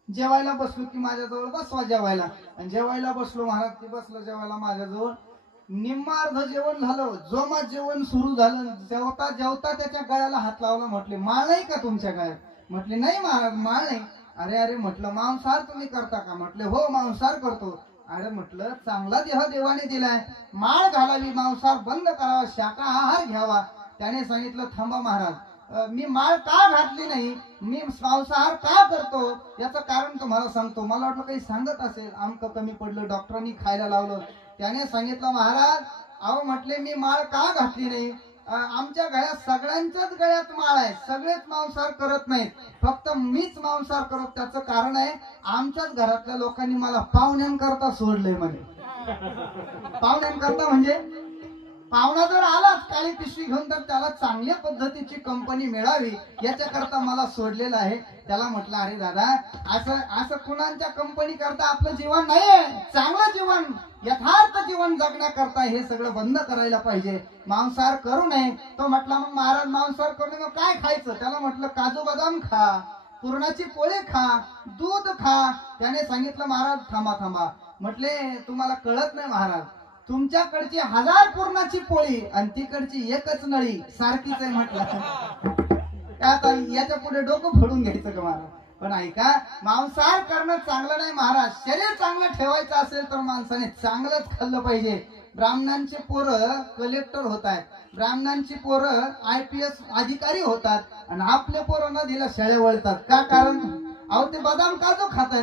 जेवायला बसलो की माझ्याजवळ बसवा जेवायला. आणि जेवायला बसलो महाराज, की बसलो जेवायला माझ्याजवळ. निम्मार्ध जेवण झालं, जोमात जेवण सुरू झालं. जेवता जेवता त्याच्या गळ्याला हात लावला. म्हटले माळ नाही का तुमच्या गळ्यात? म्हटले नाही महाराज माळ नाही. अरे म्हटलं मांसाहार तुम्ही करता का? म्हटले हो मांसाहार करतो. अरे म्हटलं चांगला देह देवाने दिलाय, माळ घालावी, मांसाहार बंद करावा, शाकाहार घ्यावा. त्याने सांगितलं थांबा महाराज, मी माळ का घातली नाही, मी मांसाहार का करतो याचं कारण तुम्हाला सांगतो. मला वाटलं काही सांगत असेल, आमचं कमी पडलं, डॉक्टरांनी खायला लावलं. त्याने सांगितलं महाराज अहो म्हटले मी माळ का घातली नाही, आमच्या गळ्यात सगळ्यांच्याच गळ्यात माळ आहे, सगळेच मांसाहार करत नाहीत, फक्त मीच मांसाहार करतो. त्याचं कारण आहे आमच्याच घरातल्या लोकांनी मला पाहुण्यांकरता सोडलंय म्हणे. पाहुण्यांकरता म्हणजे पाहुणा जर आलाच काळी पिशवी घेऊन तर त्याला चांगल्या पद्धतीची कंपनी मिळावी याच्याकरता मला सोडलेलं आहे. त्याला म्हटलं अरे दादा असं कुणाच्या कंपनी करता आपलं जीवन नाहीये, चांगलं जीवन यथार्थ जीवन जगण्याकरता हे सगळं बंद करायला पाहिजे, मांसाहार करू नये. तो म्हटला मग महाराज मांसाहार करू नये काय खायचं? त्याला म्हटलं काजू बदाम खा, पुरणाची पोळी खा, दूध खा. त्याने सांगितलं महाराज थांबा. म्हटले तुम्हाला कळत नाही महाराज, तुमच्याकडची 1000 पुरणाची पोळी आणि तिकडची एकच नळी सारखीच आहे. म्हटलं आता याच्या पुढे डोकं फोडून घ्यायचं का महाराज? पण ऐका, मांसाहार करणं चांगलं नाही महाराज. शरीर चांगलं ठेवायचं असेल तर माणसाने चांगलंच खाल्लं पाहिजे. ब्राह्मणांचे पोरं कलेक्टर होत आहेत, ब्राह्मणांची पोरं IPS अधिकारी होतात आणि आपले पोरं नदीला शेळ्या वळतात. का कारण? अहो ते बदाम काजू खातात,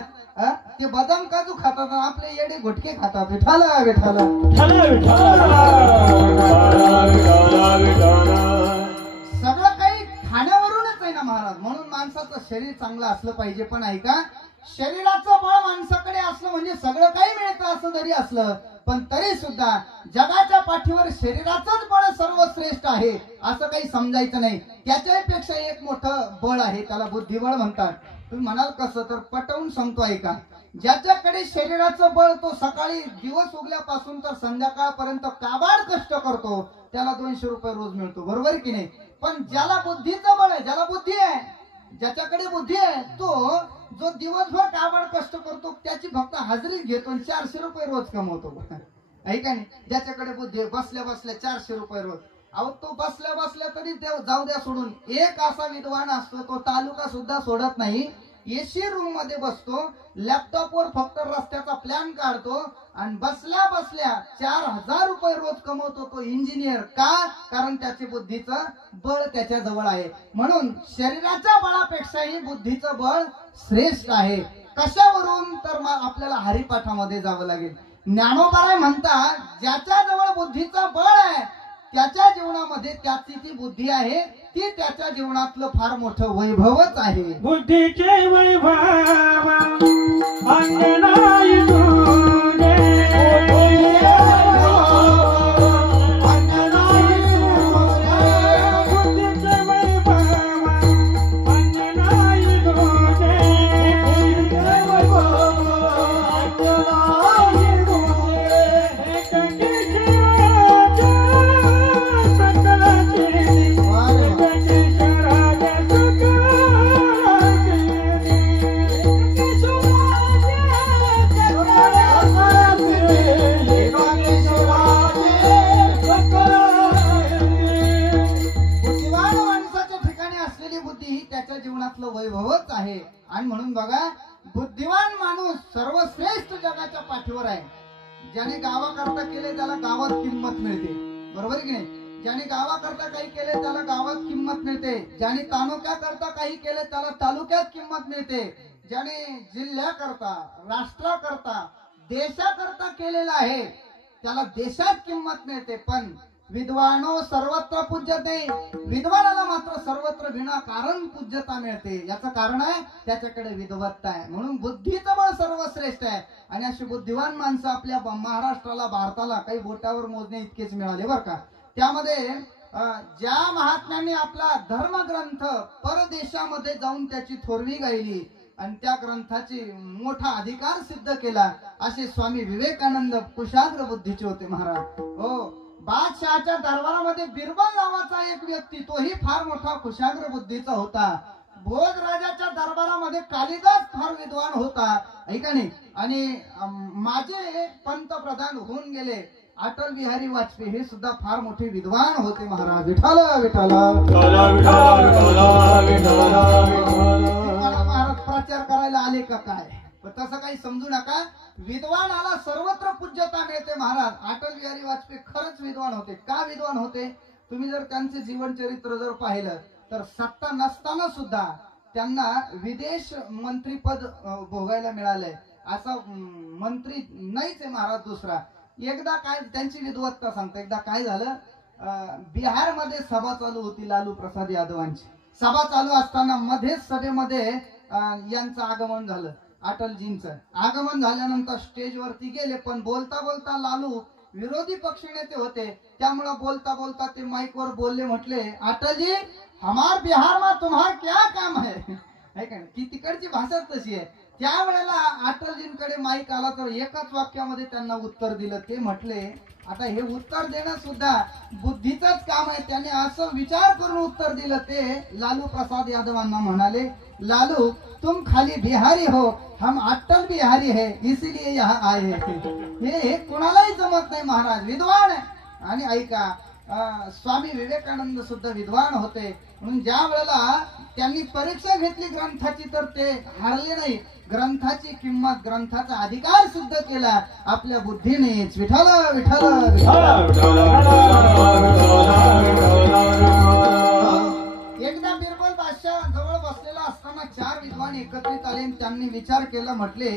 ते बदाम काजू खातात आणि आपले येडे घोटके खातात. विठाला विठाला सगळं काही खाण्यावरूनच आहे ना महाराज. म्हणून माणसाचं शरीर चांगलं असलं पाहिजे. पण ऐका, शरीराचं बळ माणसाकडे असलं म्हणजे सगळं काही मिळतं असं जरी असलं पण तरी सुद्धा जगाच्या पाठीवर शरीराचंच बळ सर्वश्रेष्ठ आहे असं काही समजायचं नाही. त्याच्यापेक्षा एक मोठं बळ आहे, त्याला बुद्धिबळ म्हणतात. तुम्ही म्हणाल कसं, तर पटवून सांगतो ऐका. ज्याच्याकडे शरीराचं बळ तो सकाळी दिवस उगल्यापासून तर संध्याकाळपर्यंत काबाड कष्ट करतो, त्याला 200 रुपये रोज मिळतो, बरोबर की नाही. पण ज्याला बुद्धीचं बळ आहे, ज्याला बुद्धी आहे, ज्याच्याकडे बुद्धी आहे, तो जो दिवसभर काबाड कष्ट करतो त्याची फक्त हाजरी घेतो आणि 400 रुपये रोज कमवतो. ऐका नाही, ज्याच्याकडे बुद्धी आहे, बसल्या बसल्या 400 रुपये रोज. अहो तो बसल्या बसल्या तरी ते जाऊ द्या सोडून. एक असा विद्वान असतो, तो तालुका सुद्धा सोडत नाही, एसी रूम मध्ये बसतो, लॅपटॉपवर फक्त रस्त्याचा प्लॅन काढतो आणि बसल्या बसल्या 4000 रुपये रोज कमवतो तो इंजिनियर. का? कारण त्याची बुद्धीचं बळ त्याच्या जवळ आहे. म्हणून शरीराच्या बळापेक्षाही बुद्धीचं बळ श्रेष्ठ आहे. कशावरून? तर आपल्याला हरिपाठामध्ये जावं लागेल. ज्ञानोबा म्हणतात, ज्याच्या जवळ बुद्धीचं बळ आहे त्याच्या जीवनामध्ये त्याची ती बुद्धी आहे, ती त्याच्या जीवनातलं फार मोठं वैभवच आहे. बुद्धीचे वैभव अंगनाई तुझे, बुद्धीचे वैभव अंगनाई तुझे, बुद्धीचे वैभव अंगनाई तुझे, जीवनातलं वैभवच आहे. आणि म्हणून बघा, बुद्धिवान माणूस सर्वश्रेष्ठ जगाच्या पाठीवर आहे. ज्याने गावाकरता केले त्याला गावात किंमत मिळते, बरोबर की नाही. ज्याने गावाकरता काही केले त्याला गावात किंमत मिळते. ज्याने तालुक्याकरता काही केले त्याला तालुक्यात किंमत मिळते. ज्याने जिल्ह्याकरता, राष्ट्राकरता, देशाकरता केलेला आहे त्याला देशात किंमत मिळते. पण विद्वानो सर्वत्र पूज्यते, विद्वानाला मात्र सर्वत्र विनाकारण पूज्यता मिळते. याचं कारण आहे त्याच्याकडे विद्वत्ता आहे. म्हणून बुद्धीचं बळ सर्वश्रेष्ठ आहे. आणि अशी बुद्धिवान माणसं आपल्या महाराष्ट्राला, भारताला काही बोटावर मोजणे इतकेच मिळाले बरं का. त्यामध्ये ज्या महात्म्यांनी आपला धर्मग्रंथ परदेशामध्ये जाऊन त्याची थोरवी गायली आणि त्या ग्रंथाची मोठा अधिकार सिद्ध केला, असे स्वामी विवेकानंद कुशाग्र बुद्धीचे होते महाराज. हो, बादशहाच्या दरबारामध्ये बिरबल नावाचा एक व्यक्ती, तोही फार मोठा कुशाग्र बुद्धीचा होता. भोज राजाच्या दरबारामध्ये कालिदास फार विद्वान होता, ऐका नाही. आणि माझे पंतप्रधान होऊन गेले अटल बिहारी वाजपेयी, हे सुद्धा फार मोठे विद्वान होते महाराज. विठ्ठल विठ्ठल महाराज प्रचार करायला आले का काय? तसं काही समजू नका. विद्वानाला सर्वत्र पूज्यता मिळते महाराज. अटल बिहारी वाजपेयी खरंच विद्वान होते. का विद्वान होते? तुम्ही जर त्यांचे जीवन चरित्र जर पाहिलं तर सत्ता नसताना सुद्धा त्यांना विदेश मंत्रीपद भोगायला मिळालंय. असा मंत्री नाहीच आहे महाराज दुसरा. एकदा काय त्यांची विद्वत्ता सांगतो. एकदा काय झालं, बिहार मध्ये सभा चालू होती लालू प्रसाद यादवांची. सभा चालू असताना मध्येच सभेमध्ये यांचं आगमन झालं. अटलजींचं आगमन झाल्यानंतर स्टेजवरती गेले, पण बोलता बोलता लालू विरोधी पक्षनेते होते, त्यामुळे बोलता बोलता ते माईक वर बोलले, म्हटले, अटलजी हमार बिहार में तुम्हारा क्या काम है? की तिकडची भाषाच तशी आहे. त्यावेळेला अटलजींकडे माईक आला तर एकाच वाक्यामध्ये त्यांना उत्तर दिलं. ते म्हटले, आता हे उत्तर देणं सुद्धा बुद्धीचंच काम आहे. त्याने असं विचार करून उत्तर दिलं. ते लालू प्रसाद यादवांना म्हणाले, लालू तुम खाली बिहारी हो, हम अटल बिहारी है, इसीलिए यहाँ आए हैं. हे कुणालाही जमत नाही महाराज, विद्वान आहे. आणि ऐका, स्वामी विवेकानंद सुद्धा विद्वान होते. म्हणून ज्या वेळेला त्यांनी परीक्षा घेतली ग्रंथाची तर ते हारले नाही. ग्रंथाची किंमत, ग्रंथाचा अधिकार सिद्ध केला आपल्या बुद्धीनेच. विठ्ठल विठ्ठल एकदा बिरबल बादशाह जवळ बसलेला असताना 4 विद्वान एकत्रित आले. त्यांनी विचार केला, म्हटले,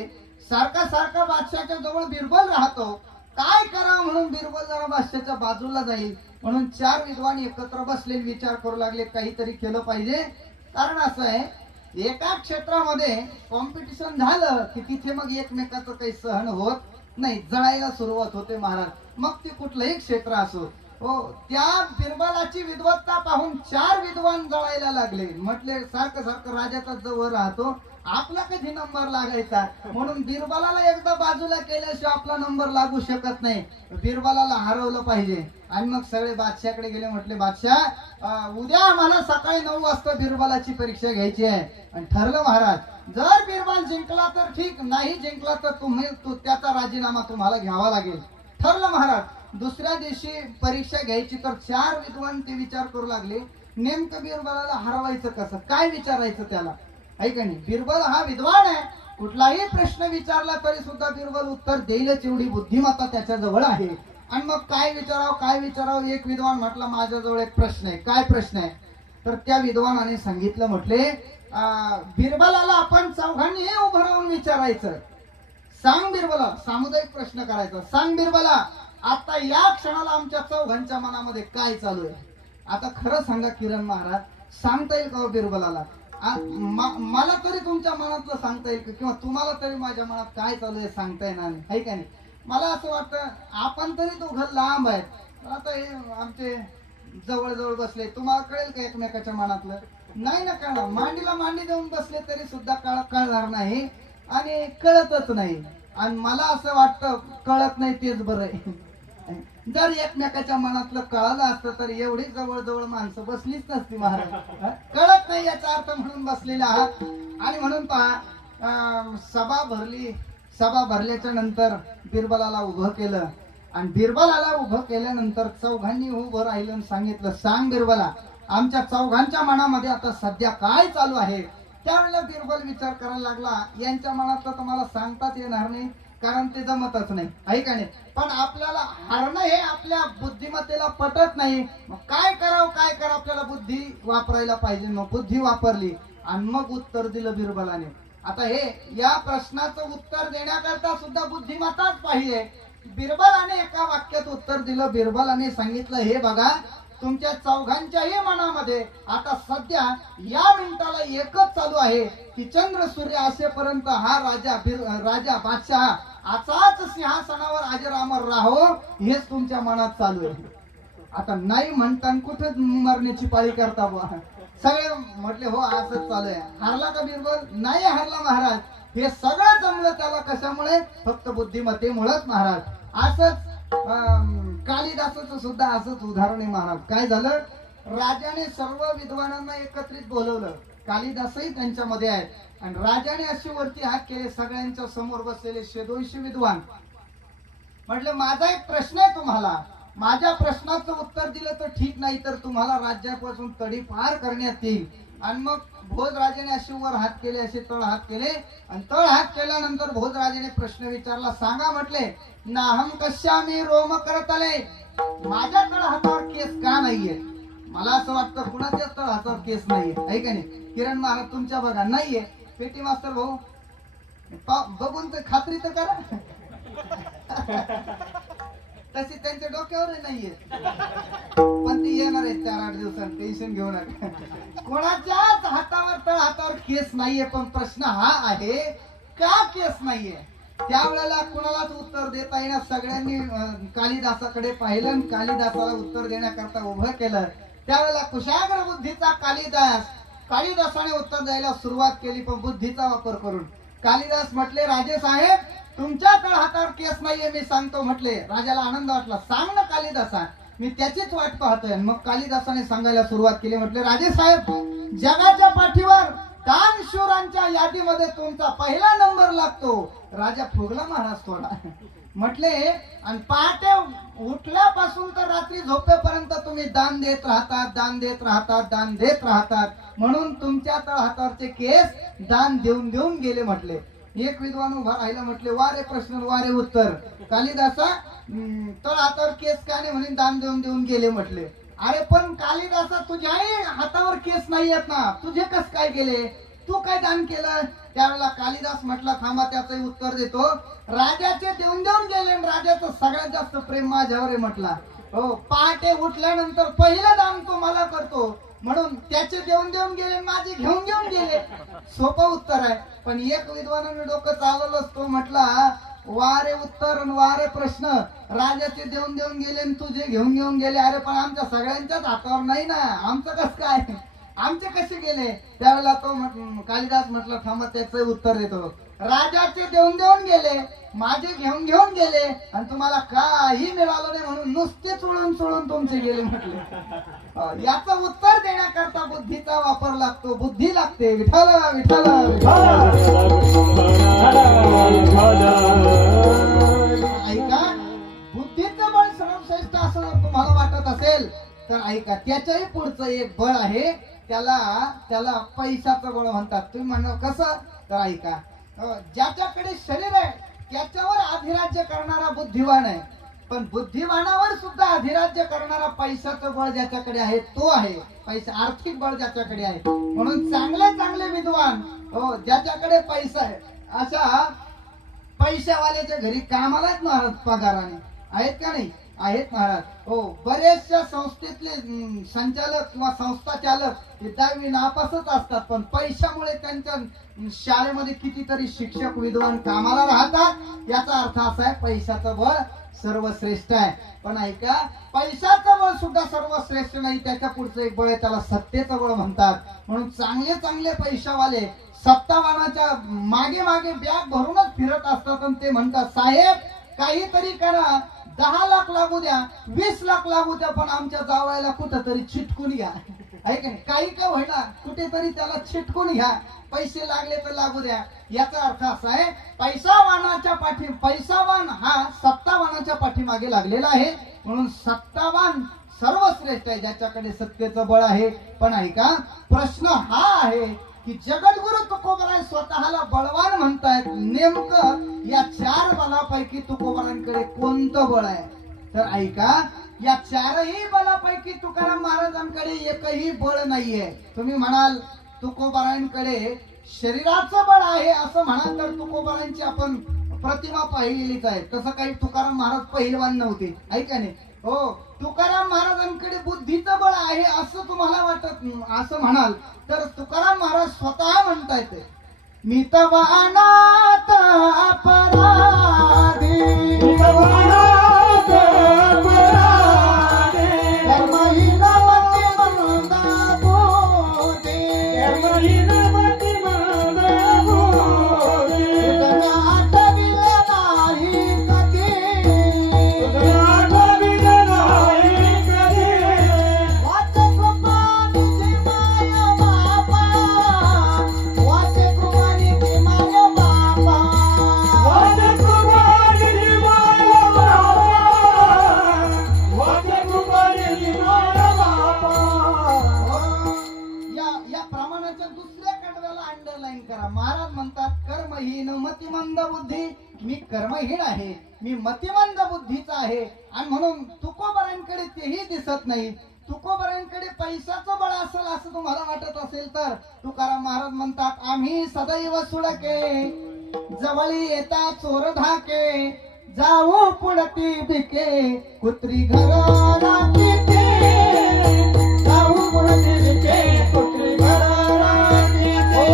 सारखा सारखा बादशाहच्या जवळ बिरबल राहतो, काय करा म्हणून बिरबल जरा बादशाहच्या बाजूला जाईल. म्हणून 4 विद्वान एकत्र बसले, विचार करू लागले काहीतरी केलं पाहिजे. कारण असं आहे, एका क्षेत्रामध्ये कॉम्पिटिशन झालं की तिथे मग एकमेकाचं काही सहन होत नाही, जळायला सुरुवात होते महाराज. मग ते कुठलंही क्षेत्र असो. हो, त्या बिरबलाची विद्वत्ता पाहून 4 विद्वान विद्वान जळायला लागले. म्हटले सारखं सारखं राजाचा जवळ राहतो, आपला कधी नंबर लागायचा. म्हणून बिरबलाला एकदा बाजूला केल्याशिवाय आपला नंबर लागू शकत नाही. बिरबलाला हरवलं पाहिजे. आणि मग सगळे बादशाहकडे गेले. म्हटले बादशाह, उद्या आम्हाला सकाळी 9 वाजता बिरबलाची परीक्षा घ्यायची आहे. आणि ठरलं महाराज, जर बिरबल जिंकला तर ठीक, नाही जिंकला तर त्याचा राजीनामा तुम्हाला घ्यावा लागेल. ठरलं महाराज. दुसऱ्या दिवशी परीक्षा घ्यायची तर 4 विद्वान ते विचार करू लागले, नेमकं बिरबलाला हरवायचं कसं, काय विचारायचं त्याला. ऐका नाही, बिरबल हा विद्वान आहे, कुठलाही प्रश्न विचारला तरी सुद्धा बिरबल उत्तर देईलच, एवढी बुद्धिमत्ता त्याच्या जवळ आहे. आणि मग काय विचारावं. एक विद्वान म्हटला, माझ्याजवळ एक प्रश्न आहे. काय प्रश्न आहे. तर त्या विद्वानाने सांगितलं, म्हटले बिरबलाला आपण चौघांनी उभं राहून विचारायचं. सांग बिरबला, सामुदायिक प्रश्न करायचा. सांग बिरबला, आता या क्षणाला आमच्या चौघांच्या मनामध्ये काय चालू आहे. आता खरं सांगा किरण महाराज, सांगता येईल का बिरबलाला. मला तरी तुमच्या मनातलं सांगता येईल किंवा तुम्हाला तरी माझ्या मनात काय चालू आहे सांगता येणार नाही, है का नाही. मला असं वाटतं आपण तरी दोघं लांब आहेत, आता हे आमचे जवळ जवळ बसले, तुम्हाला कळेल का एकमेकाच्या मनातलं. नाही ना कळणार. मांडीला मांडी देऊन बसले तरी सुद्धा कळणार नाही आणि कळतच नाही. आणि मला असं वाटतं कळत नाही तेच बरं आहे. जर एकमेकाच्या मनातलं कळालं असतं तर एवढी जवळ माणसं बसलीच नसती महाराज. कळत नाही याचा अर्थ म्हणून बसलेला आहात. आणि म्हणून पहा, सभा भरल्याच्या नंतर बिरबलाला उभं केलं. आणि बिरबलाला उभं केल्यानंतर चौघांनी उभं राहिलं आणि सांगितलं, सांग बिरबला, आमच्या चौघांच्या मनामध्ये आता सध्या काय चालू आहे. त्यावेळेला बिरबल विचार करायला लागला, यांच्या मनातलं तर मला सांगताच येणार नाही, कारण ते जमतच नाही, ऐका नाही. पण आपल्याला हारणं हे आपल्या बुद्धिमत्तेला पटत नाही. मग काय करावं आपल्याला बुद्धी वापरायला पाहिजे. मग बुद्धी वापरली आणि मग उत्तर दिलं बिरबलाने. आता हे या प्रश्नाचं उत्तर देण्याकरता सुद्धा बुद्धिमत्ताच पाहिजे. बिरबलाने एका वाक्यात उत्तर दिलं. बिरबलाने सांगितलं, हे बघा, तुमच्या चौघांच्याही मनामध्ये आता सध्या या मिनिटाला एकच चालू आहे की चंद्र सूर्य असेपर्यंत हा राजा बादशाह असाच सिंहासनावर अजरामर राहो, हेच तुमच्या मनात चालू आहे. आता नाही म्हणताना कुठे मरण्याची पाळी करता बुवा. सगळे म्हटले हो असंच चालू आहे. हारला का बिरबल. नाही हारला महाराज. हे सगळं जमलं त्याला कशामुळे, फक्त बुद्धिमत्तेमुळेच महाराज. असंच कालिदासाचं सुद्धा असंच उदाहरण आहे महाराज. काय झालं, राजाने सर्व विद्वानांना एकत्रित बोलवलं. कालिदासही त्यांच्यामध्ये आहेत. आणि राजाने अशी वरती हात केले, सगळ्यांच्या समोर बसलेले 100-200 विद्वान. म्हटलं माझा एक प्रश्न आहे तुम्हाला, माझ्या प्रश्नाचं उत्तर दिलं तर ठीक, नाही तर तुम्हाला राज्यापासून तडीपार करण्यात येईल. आणि मग भोजराजाने अशी वर हात केले, असे तळ हात केले. आणि तळ हात केल्यानंतर भोजराजाने प्रश्न विचारला. सांगा म्हटले, नाहम कश्यामी रोम करतले, माझ्या तळ हातावर केस का नाहीये. मला असं वाटतं कुणाच्याच तळ हातावर केस नाहीये, आहे का नाही. किरण महाराज तुमच्या बघा नाहीये. पेटी मास्तर भाऊ बघून तर खात्री तर करा. तशी त्यांच्या डोक्यावर नाहीये, पण ती येणार आहेत 4-8 दिवसांत, टेन्शन घेऊ नका. कोणाच्याच हातावर केस नाहीये. पण प्रश्न हा आहे, का केस नाहीये. त्यावेळेला कुणालाच उत्तर देता येणार. सगळ्यांनी कालिदासाकडे पाहिलं आणि कालिदासाला उत्तर देण्याकरता उभं केलं. त्यावेळेला कुशाग्र बुद्धीचा कालिदासाने उत्तर द्यायला सुरुवात केली, पण बुद्धीचा वापर करून. कालिदास म्हटले, राजे साहेब तुमच्या तळ हातावर केस नाहीये, मी सांगतो म्हटले. राजाला आनंद वाटला. सांग ना कालिदासा, मी त्याचीच वाट पाहतोय. मग कालिदासाने सांगायला सुरुवात केली. म्हटले, राजे साहेब जगाच्या पाठीवर दानशूरांच्या यादीमध्ये तुमचा पहिला नंबर लागतो. राजा फुगला महाराज थोडा. म्हटले, आणि पहाटे उठल्यापासून तर रात्री झोपेपर्यंत तुम्ही दान देत राहतात, म्हणून तुमच्या तळ हातावरचे केस दान देऊन गेले म्हटले. एक विद्वान उभा राहिला. म्हटले, वारे प्रश्न वारे उत्तर. कालिदासा तळ हातावर केस का नाही म्हणे, दान देऊन गेले म्हटले. अरे पण कालिदासा तुझ्याही हातावर केस नाही आहेत ना, तुझे कस काय गेले, तू काय दान केलं. त्यावेळेला कालिदास म्हटला, थांबा त्याचं उत्तर देतो. राजाचे देऊन गेले आणि राजाचं सगळ्यात जास्त प्रेम माझ्यावर आहे म्हटला. हो, पहाटे उठल्यानंतर पहिलं दान तो मला करतो, म्हणून त्याचे देऊन गेले, माझे घेऊन गेले. सोपं उत्तर आहे. पण एक विद्वानाने डोकं चालवलं. तो म्हटला, वारे उत्तर आणि वारे प्रश्न. राजाचे देऊन देऊन गेले आणि तुझे घेऊन घेऊन गेले. अरे पण आमच्या सगळ्यांच्याच हातावर नाही ना, आमचं कसं काय, आमचे कसे गेले? त्यावेळेला तो कालिदास म्हटलं थांबा त्याचं उत्तर देतो. राजाचे देऊन देऊन गेले, माझे घेऊन घेऊन गेले आणि तुम्हाला काही मिळालं नाही म्हणून नुसते चुळून चुळून तुमचे गेले म्हटले. याचं उत्तर देण्याकरता बुद्धीचा वापर लागतो, बुद्धी लागते. विठ्ठल विठ्ठल ऐका, बुद्धीचं बळ सर्वश्रेष्ठ असं जर तुम्हाला वाटत असेल तर ऐका, त्याच्याही पुढचं एक बळ आहे, त्याला पैशाचं बळ म्हणतात. तुम्ही म्हणा कसं, तर ऐका, ज्याच्याकडे शरीर आहे त्याच्यावर अधिराज्य करणारा बुद्धिवान आहे, पण बुद्धिवानावर सुद्धा अधिराज्य करणारा पैशाचं बळ ज्याच्याकडे आहे तो आहे. पैसा, आर्थिक बळ ज्याच्याकडे आहे. म्हणून चांगले चांगले विद्वान, हो, ज्याच्याकडे पैसा आहे अशा पैशावाल्याच्या घरी कामाला आहेत महाराज, पगाराने आहेत का नाही? आहेत महाराज. हो, बरेचशा संस्थेतले संचालक किंवा संस्था चालक हे 10वी नापासच असतात, पण पैशामुळे त्यांच्या शाळेमध्ये कितीतरी शिक्षक विद्वान कामाला राहतात. याचा अर्थ असा आहे, पैशाचं बळ सर्वश्रेष्ठ आहे. पण ऐका, पैशाचं बळ सुद्धा सर्वश्रेष्ठ नाही, त्याच्या पुढचं एक बळ आहे, त्याला सत्तेचं बळ म्हणतात. म्हणून चांगले चांगले पैशावाले सत्तावानाच्या मागे मागे बॅग भरूनच फिरत असतात आणि ते म्हणतात, साहेब काहीतरी करा, 10 लाख लागू द्या, 20 लाख लागू द्या, पण आमच्या जावयाला कुठंतरी चिटकून घ्या. आहे का नाही? काही का होईना कुठेतरी त्याला चिटकून घ्या, पैसे लागले तर लागू द्या. याचा अर्थ असा आहे, पैसावान हा सत्तावानाच्या पाठीमागे लागलेला आहे. म्हणून सत्तावान सर्वश्रेष्ठ आहे, ज्याच्याकडे सत्तेचं बळ आहे. पण ऐका, प्रश्न हा आहे की जगद्गुरु तुकोबाराय स्वतःला बळवान म्हणतायत, नेमकं या 4 बलापैकी तुकोबारांकडे कोणतं बळ आहे? तर ऐका, या 4ही बलापैकी तुकाराम महाराजांकडे एकही बळ नाहीये. तुम्ही म्हणाल तुकोबारांकडे शरीराचं बळ आहे असं म्हणाल तर तुकोबारांची आपण प्रतिमा पाहिलेलीच आहे. तसं काही तुकाराम महाराज पहिलवान नव्हते, ऐका नाही. हो, तुकाराम महाराजांकडे बुद्धीचं बळ आहे असं तुम्हाला वाटत असं म्हणाल तर तुकाराम महाराज स्वतः म्हणतायत, मी तवा अनाथ अपराधी, कर्महीनवती मनुदा बोधे, कर्महीनवती मनुदा बोधे, तुझ्या आठविले नाही कधी, तुझ्या आठविले नाही कधी, वाचे कृपानिधी माय बापा, वाचे कृपानिधी माय बापा, वाचे कृपानिधी माय बापा, वाचे कृपानिधी माय बापा. या प्रमाणाच्या दुसऱ्या कडव्याला अंडरलाईन करा. महाराज म्हणतात, कर्महीन मतिमंद बुद्धी, मी कर्महीन आहे, मी मतिमंद बुद्धीचा आहे. आणि म्हणून तुकोबारांकडे तेही दिसत नाही. तुकोबारांकडे पैशाचं बळ असेल असं तुम्हाला वाटत असेल तर तुकाराम महाराज म्हणतात, आम्ही सदैव सुडके, जवळी येता चोर धाके, जाऊ पुढती भिके, कुत्री घर राखीते, जाऊ पुढती भिके, कुत्री घर राखीते,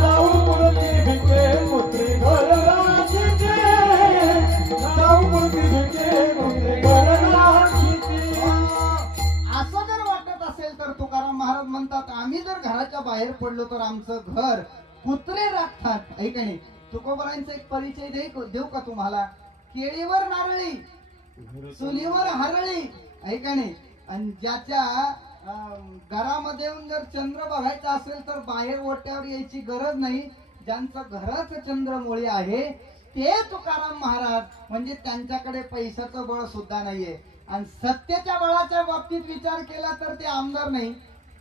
जाऊ पुढती भिके, कुत्री घर राखीते, जाऊ पुढती भिके, कुत्री घर राखीते. असं जर वाटत असेल तर तुकाराम महाराज म्हणतात, आम्ही जर घराच्या बाहेर पडलो तर आमचं घर कुत्रे राखतात. ऐका नाही, तुकोबारांचा एक परिचय देऊ का तुम्हाला? केळीवर नारळी, चुलीवर हरळी, ऐका नाही. आणि ज्याच्या घरामध्ये जर चंद्र बघायचा असेल तर बाहेर ओट्यावर यायची गरज नाही. ज्यांचं घराच चंद्रमोळी आहे ते तुकाराम महाराज, म्हणजे त्यांच्याकडे पैशाचं बळ सुद्धा नाहीये. आणि सत्तेच्या बळाच्या बाबतीत विचार केला तर ते आमदार नाही,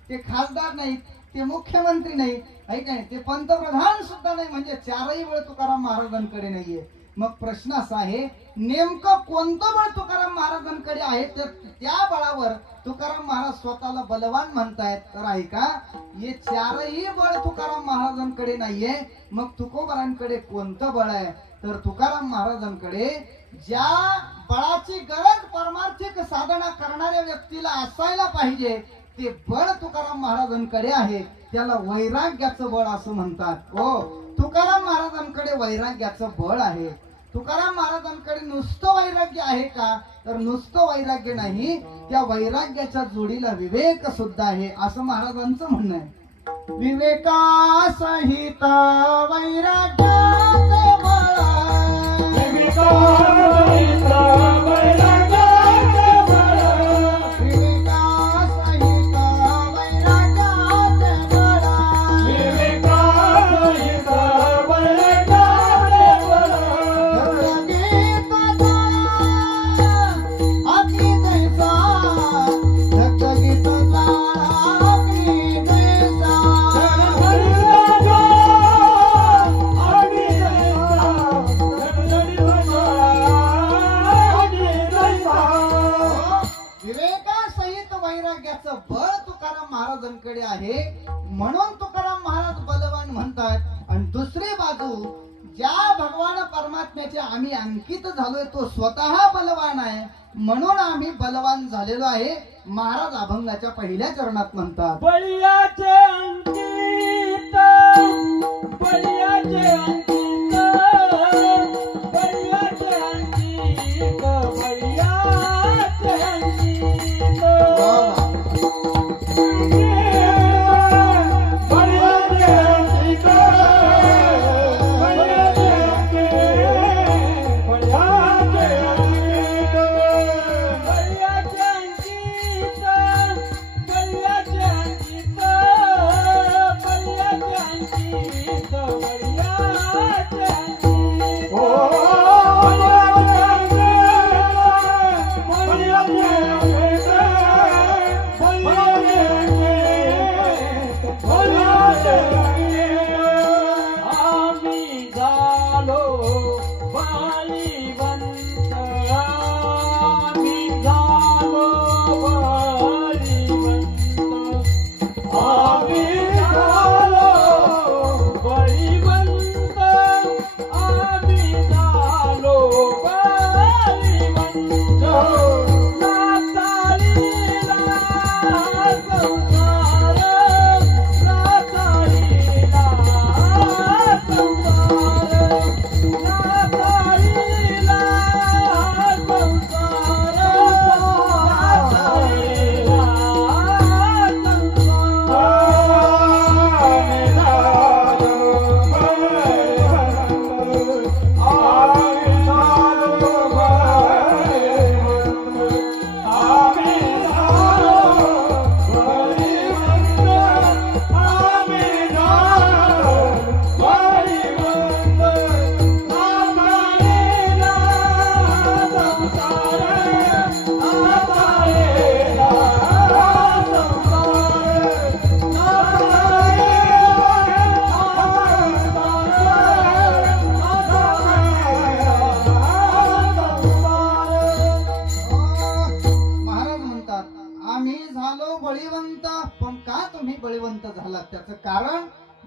ते खासदार नाहीत, ते मुख्यमंत्री नाही, ऐका नाही, ते पंतप्रधान सुद्धा नाही. म्हणजे 4ही बळ तुकाराम महाराजांकडे नाहीये. मग प्रश्न असा आहे, नेमकं कोणतं बळ तुकाराम महाराजांकडे आहे? तर त्या बळावर तुकाराम महाराज स्वतःला बलवान म्हणतायत. तर ऐका, हे 4ही बळ तुकाराम महाराजांकडे नाहीये. मग तुकोबारांकडे कोणतं बळ आहे? तर तुकाराम महाराजांकडे ज्या बळाची गरज परमार्थिक साधना करणाऱ्या व्यक्तीला असायला पाहिजे ते बळ तुकाराम महाराजांकडे आहे. त्याला वैराग्याचं बळ असं म्हणतात. हो, तुकाराम महाराजांकडे वैराग्याचं बळ आहे. तुकाराम महाराजांकडे नुसतं वैराग्य आहे का? तर नुसतं वैराग्य नाही, त्या वैराग्याच्या जोडीला विवेक सुद्धा आहे, असं महाराजांचं म्हणणं आहे. विवेकासहित वैराग्याचे बळ, विवेकासहित वैराग्याचे बळ, विवेकासहित वैराग्याचे बळ, विवेकासहित वैराग्याचे बळ. धगधगीत जाळा अग्नी जैसा, विवेकासहित वैराग्याचं बळ तुकाराम महाराजांकडे आहे, म्हणून तुकाराम महाराज बलवान म्हणतात. आणि दुसरी बाजू, ज्या भगवान परमात्म्याचे आम्ही अंकित झालोय तो स्वतः बलवान आहे, म्हणून आम्ही बलवान झालेलो आहे. महाराज अभंगाच्या पहिल्या चरणात म्हणतात, बळीयाचे अंकित, बळीयाचे अंकित, बळीयाचे अंकित, बळीयाचे अंकित. वा वा. बळीयाचे अंकित, बळीयाचे अंकित, बळीयाचे अंकित, बळीयाचे अंकित, बळीयाचे अंकित, बळीयाचे अंकित, बळीयाचे अंकित. ओ बळीयाचे अंकित, बळीयाचे अंकित, बळीयाचे अंकित, बळीयाचे अंकित. आम्ही झालो बळीवंत, आम्ही झालो बळीवंत, आम्ही झालो बळीवंत, आम्ही झालो बळीवंत. नाताळीला संसार, नाताळीला संसार, नाताळीला संसार, नाताळीला महाराज म्हणतात, आम्ही झालो बळीवंत. पण का तुम्ही बळीवंत झालात? त्याचं कारण,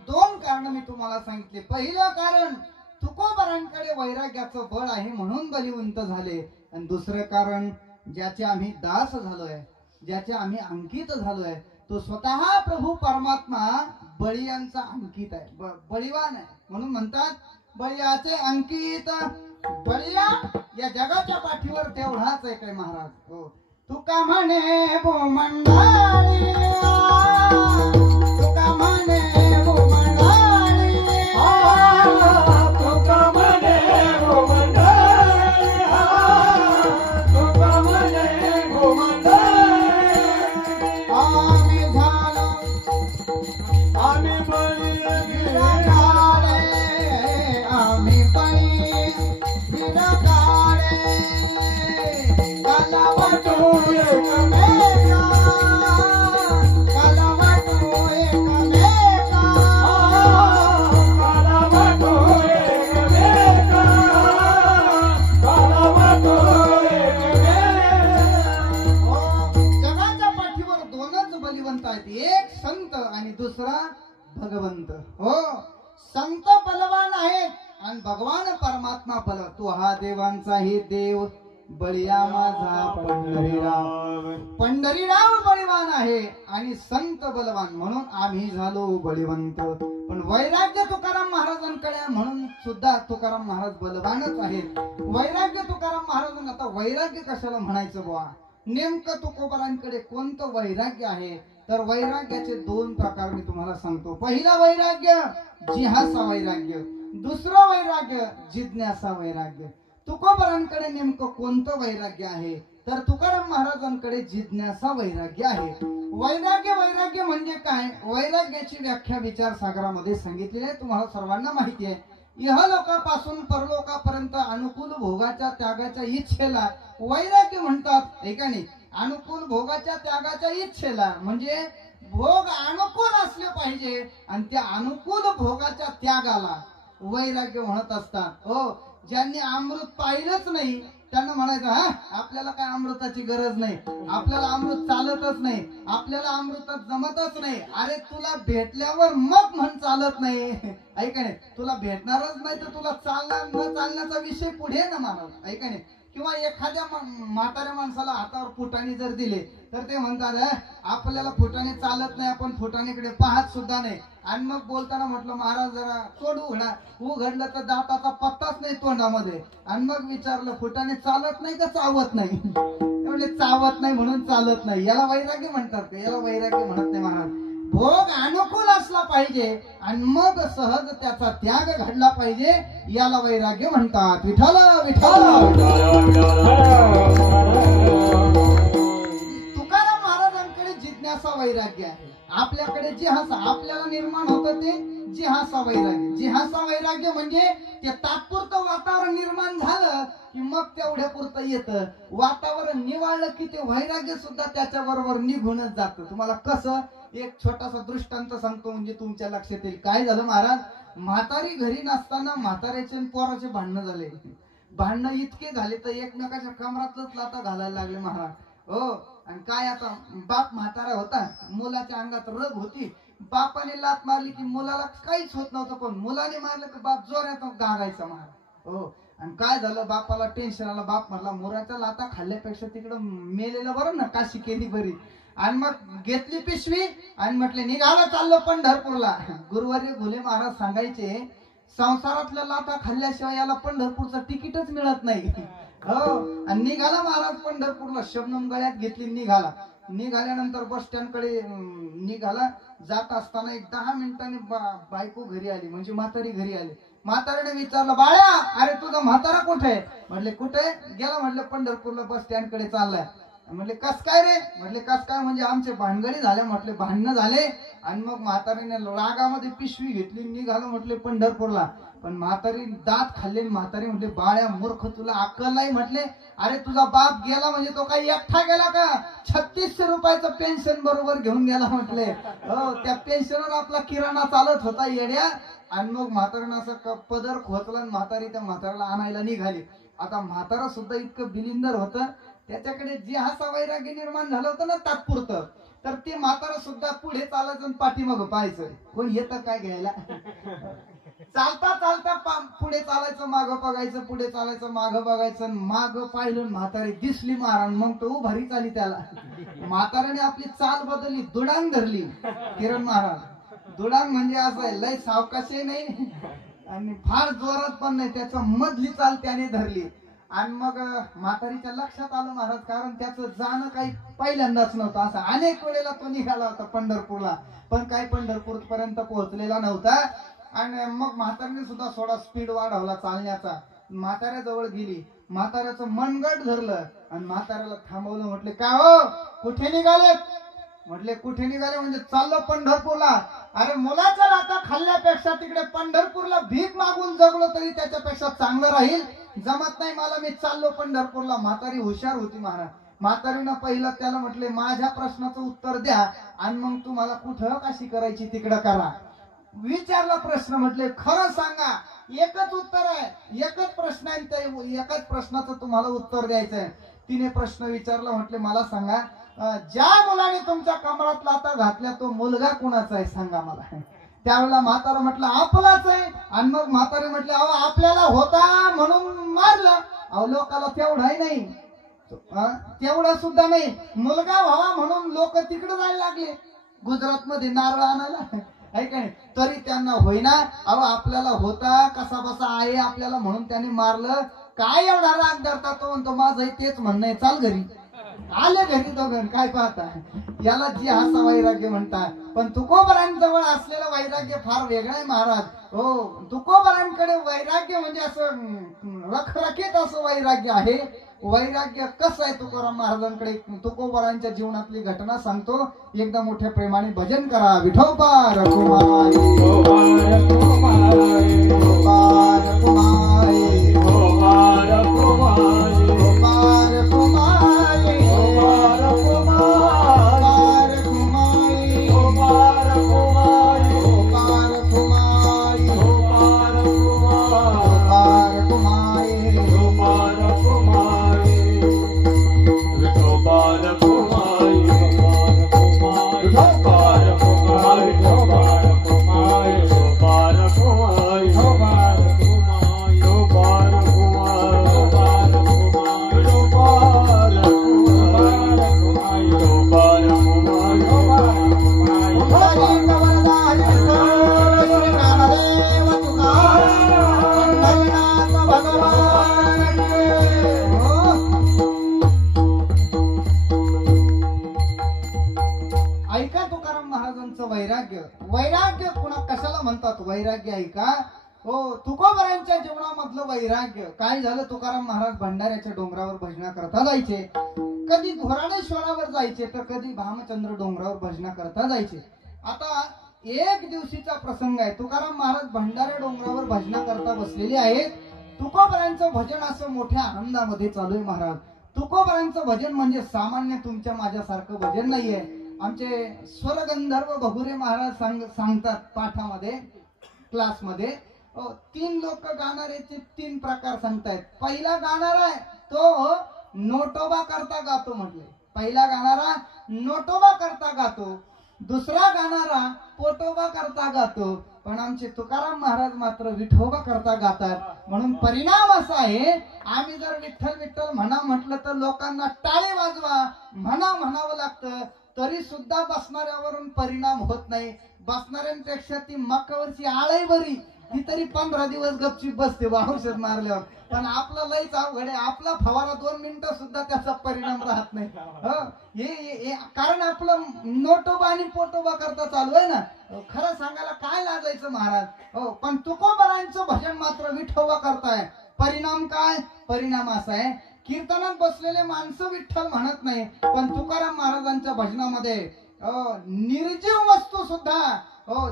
दोन कारण मी तुम्हाला सांगितले. पहिलं कारण, तुकोबारांकडे वैराग्याचं बळ आहे म्हणून बळीवंत झाले. आणि दुसरं कारण, ज्याचे आम्ही दास झालोय, ज्याचे आम्ही अंकित झालोय, तो स्वतः प्रभू परमात्मा बळीयांचा अंकित आहे, बळीवान आहे. म्हणून म्हणतात, बळीयाचे अंकित. बळीया या जगाच्या पाठीवर तेवढाच आहे काय महाराज. हो, तुका म्हणे भूमंडाळी, तुका म्हणे भूमंडाळी, तुका म्हणे भूमंडळी, तुका म्हणे भूमंडळी. आम्ही झालो आम्ही बळी विरकाळे, आम्ही बळी विरकाळे. कलावटू एकमेका, कलावटू एकमेका, कालावटू एकमेका, कालावटू एकमेका. हो, जगाच्या पाठीवर दोनच बलिवंत आहेत, एक संत आणि दुसरा भगवंत. हो, संत बलवान आहेत आणि भगवान परमात्मा बल. तो हा देवांचाही देव, बळीया माझा पंढरीराव. पंढरीराव बळीवान आहे आणि संत बलवान म्हणून आम्ही झालो बळीवंत. पण वैराग्य तुकाराम महाराजांकडे म्हणून सुद्धा तुकाराम महाराज बलवानच आहेत. वैराग्य तुकाराम महाराजांना, आता वैराग्य कशाला म्हणायचं बुवा, नेमकं तुकोबारांकडे कोणतं वैराग्य आहे तर वैराग्याचे दोन प्रकार मी तुम्हाला सांगतो. पहिला वैराग्य जिहासा वैराग्य, दुसरं वैराग्य जिज्ञासा वैराग्य. तुकोबारांकडे नेमकं कोणतं वैराग्य आहे तर तुकाराम महाराजांकडे जिज्ञासा वैराग्य आहे. वैराग्य म्हणजे काय, वैराग्याची व्याख्या विचारसागरामध्ये सांगितलेली आहे, तुम्हाला सर्वांना माहिती आहे. इहलोकापासून परलोकापर्यंत अनुकूल भोगाच्या त्यागाच्या इच्छेला वैराग्य म्हणतात, हे का नाही. अनुकूल भोगाच्या त्यागाच्या इच्छेला म्हणजे भोग अनुकूल असले पाहिजे आणि त्या अनुकूल भोगाच्या त्यागाला वैराग्य म्हणत असतात. हो, ज्यांनी अमृत पाहिलंच नाही त्यांना म्हणायचं हा आपल्याला काय अमृताची गरज नाही, आपल्याला अमृत चालतच नाही, आपल्याला अमृतात जमतच नाही. अरे तुला भेटल्यावर मग म्हण चालत नाही, ऐका नाही. तुला भेटणारच नाही तर तुला चालणार न चालण्याचा विषय पुढे ना मानव, ऐका नाही. किंवा एखाद्या म्हाताऱ्या माणसाला हातावर फुटाणे जर दिले तर ते म्हणतात आपल्याला फुटाणे चालत नाही, आपण फुटाणीकडे पाहत सुद्धा नाही. आणि मग बोलताना म्हटलं महाराज जरा तोंड उघडलं तर दाताचा पत्ताच नाही तोंडामध्ये. आणि मग विचारलं फुटाणे चालत नाही का चावत नाही, म्हणजे चावत नाही म्हणून चालत नाही. याला वैराग्य म्हणतात का? याला वैराग्य म्हणत नाही महाराज. भोग अनुकूल असला पाहिजे आणि मग सहज त्याचा त्याग घडला पाहिजे, याला वैराग्य म्हणतात. विठ्ठल विठ्ठल. तुकाराम महाराजांकडे जिज्ञासा वैराग्य आहे, आपल्याकडे जिहासा. आपल्याला निर्माण होतं ते जिहासा वैराग्य. जिहासा वैराग्य म्हणजे ते तात्पुरतं वातावरण निर्माण झालं की मग तेवढ्या पुरतं येतं. वातावरण निवाळलं की ते वैराग्य सुद्धा त्याच्या बरोबर निघूनच जातं. तुम्हाला कसं, एक छोटासा दृष्टांत सांगतो म्हणजे तुमच्या लक्षात येईल. काय झालं महाराज, म्हातारी घरी नसताना म्हाताऱ्याचे आणि पोराचे भांडणं झाले. भांडणं इतके झाले तर एकमेकाच्या कमरातच लाता घालायला लागले महाराज. हो, आणि काय आता बाप म्हातारा होता, मुलाच्या अंगात रग होती. बापाने लात मारली की मुलाला काहीच होत नव्हतं, पण मुलाने मारलं की बाप जोरात गागायचा महाराज. हो, आणि काय झालं, बापाला टेन्शन आलं. बाप म्हटला मोराच्या लाता खाल्ल्यापेक्षा तिकडं मेलेलं बरं ना, काशी केली बरी. आणि मग घेतली पिशवी आणि म्हटले निघाला चाललो पंढरपूरला. गुरुवारी घुले महाराज सांगायचे संसारातल्या लाथा खाल्ल्याशिवाय याला पंढरपूरचं तिकीटच मिळत नाही. हो, आणि निघाला महाराज पंढरपूरला. शबनम गळ्यात घेतली, निघाल्यानंतर बस स्टँड कडे निघाला. जात असताना एक 10 मिनिटांनी बायको घरी आली, म्हणजे म्हातारी घरी आली. म्हातारीने विचारलं बाळ्या अरे तुझा म्हातारा कुठे आहे? म्हटले कुठे गेला? म्हटलं पंढरपूरला बस स्टँड कडे चाललाय. म्हटले कस काय रे? म्हटले कस काय म्हणजे आमचे भानगडी झाले. म्हटले भांडणं झाले. आणि मग म्हातारीने रागामध्ये पिशवी घेतली, निघालो म्हटले पंढरपूरला. पण म्हातारी दात खाल्ले. म्हातारी म्हटले बाळ्या मूर्ख तुला अक्कल नाही. म्हटले अरे तुझा बाप गेला म्हणजे तो काही एकटा गेला का? 3600 रुपयाचं पेन्शन बरोबर घेऊन गेला. म्हटले हो, त्या पेन्शनवर आपला किराणा चालत होता येड्या. आणि मग म्हातारीनं असं पदर खोचला आणि म्हातारी त्या म्हाताऱ्याला आणायला निघाली. आता म्हातारा सुद्धा इतकं बिलिंदर होतं, त्याच्याकडे जे हासा वैराग्य निर्माण झालं होतं ना तात्पुरतं, तर ते म्हातारा सुद्धा पुढे चालायचं आणि पाठीमागं पाहायचं कोण येतं काय घ्यायला. चालता चालता पुढे चालायचं, मागं बघायचं, पुढे चालायचं, मागं बघायचं. मागं पाहिलं म्हातारी दिसली महाराज, मग तो उभारी चाली त्याला. म्हाताऱ्याने आपली चाल बदलली, दुडांग धरली. किरण महाराज दुडांग म्हणजे असं आहे, लय सावकाशही नाही आणि फार जोरात पण नाही, त्याचं मधली चाल त्याने धरली. आणि मग म्हातारीच्या लक्षात आलं महाराज, कारण त्याचं जाणं काही पहिल्यांदाच नव्हतं. असं अनेक वेळेला तो निघाला होता पंढरपूरला, पण काही पंढरपूर पर्यंत पोहोचलेला नव्हता. आणि मग म्हातारीने सुद्धा थोडा स्पीड वाढवला चालण्याचा. म्हाताऱ्या जवळ गेली, म्हाताऱ्याचं मनगट धरलं आणि म्हाताऱ्याला थांबवलं. म्हटले काय हो कुठे निघालेत? म्हटले कुठे निघाले म्हणजे चाललो पंढरपूरला. अरे मुलाचा लाथा खाल्ल्यापेक्षा तिकडे पंढरपूरला भीक मागून जगलो तरी त्याच्यापेक्षा चांगलं राहील. जमत नाही मला, मी चाललो पंढरपूरला. म्हातारी हुशार होती महाराज. म्हातारीनं पहिलं त्याला म्हटले माझ्या प्रश्नाचं उत्तर द्या आणि मग तुम्हाला कुठं काशी करायची तिकडं करा. विचारला प्रश्न, म्हटले खरं सांगा. एकच उत्तर आहे, एकच प्रश्न आहे, त्या एकाच प्रश्नाचं तुम्हाला उत्तर द्यायचंय. तिने प्रश्न विचारला, म्हटले मला सांगा ज्या मुलाने तुमच्या कमरात लाथा घातल्या तो मुलगा कुणाचा आहे सांगा मला. त्यावेळेला म्हातारा म्हटलं आपलाच आहे. आणि मग म्हातारे म्हटले अहो आपल्याला होता म्हणून मारलं. अहो लोकाला तेवढाही नाही, तेवढा सुद्धा नाही. मुलगा व्हावा म्हणून लोक तिकडे जायला लागले गुजरात मध्ये नारळ आणायला, आहे का नाही? तरी त्यांना होईना. अहो आपल्याला होता कसा बसा आहे आपल्याला म्हणून त्यांनी मारलं. काय एवढा राग धरता? तो म्हणतो माझं तेच म्हणणं आहे, चाल घरी. आले घरी दोघं. काय पाहता, याला जी हासा वैराग्य म्हणतात. पण तुकोबरांजवळ असलेलं वैराग्य फार वेगळं आहे महाराज. हो, तुकोबरांकडे वैराग्य म्हणजे असं रखरखीत असं वैराग्य आहे. वैराग्य कसं आहे तुकाराम महाराजांकडे? तुकोबरांच्या जीवनातली घटना सांगतो. एकदा मोठ्या प्रेमाने भजन करा. विठोबा रघुमाई, वैराग्य कुणा कशाला म्हणतात? वैराग्य ऐका. हो, तुकोबरांच्या जीवनामधलं वैराग्य काय झालं? तुकाराम महाराज भंडाऱ्याच्या डोंगरावर भजना करता जायचे. कधी घोराडेश्वरावर जायचे तर कधी भामचंद्र डोंगरावर भजना करता जायचे. आता एक दिवशीचा प्रसंग आहे. तुकाराम महाराज भंडारा डोंगरावर भजना करता बसलेले आहेत. तुकोबरांचं भजन असं मोठ्या आनंदामध्ये चालू आहे महाराज. तुकोबरांचं भजन म्हणजे सामान्य तुमच्या माझ्यासारखं भजन नाहीये. आमचे स्वरगंधर्व बघुरे महाराज सांगतात पाठामध्ये, क्लासमध्ये. 3 लोक गाणाऱ्याचे 3 प्रकार सांगतायत. पहिला गाणारा आहे तो नोटोबा करता गातो म्हटले. पहिला गाणारा नोटोबा करता गातो. दुसरा गाणारा पोटोबा करता गातो. पण आमचे तुकाराम महाराज मात्र विठोबा करता गातात. म्हणून परिणाम असा आहे, आम्ही जर विठ्ठल विठ्ठल म्हणा म्हटलं तर लोकांना टाळे वाजवा म्हणावं लागतं. तरी सुद्धा बसणाऱ्यावरून परिणाम होत नाही. बसणाऱ्यांपेक्षा ती मकावरची आळही बरी, ती तरी 15 दिवस गपचीप बसते औषध मारल्यावर. पण आपलं लयच अवघड आहे. आपला फवारा 2 मिनिटं सुद्धा त्याचा परिणाम राहत नाही. हे कारण आपलं नोटोबा आणि पोटोबा करता चालू आहे ना. खरं सांगायला काय लाजायचं महाराज. हो, पण तुकोबरांचं भजन मात्र विठोबा करताय. परिणाम काय? परिणाम असा आहे, कीर्तनात बसलेले माणसं विठ्ठल म्हणत नाही, पण तुकाराम महाराजांच्या भजनामध्ये निर्जीव वस्तू सुद्धा,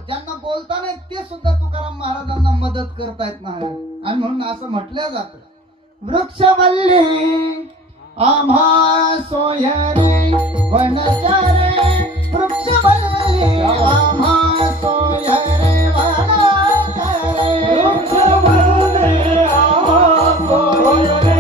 ज्यांना बोलता नाही ते सुद्धा तुकाराम महाराजांना मदत करतायत महाराज. आणि म्हणून असं म्हटलं जातं, वृक्षवल्ली आम्हा सोयरे वनचारे, वृक्षवल्ली आम्हा सोयरे वनचारे, वृक्षवल्ली आम्हा सोयरे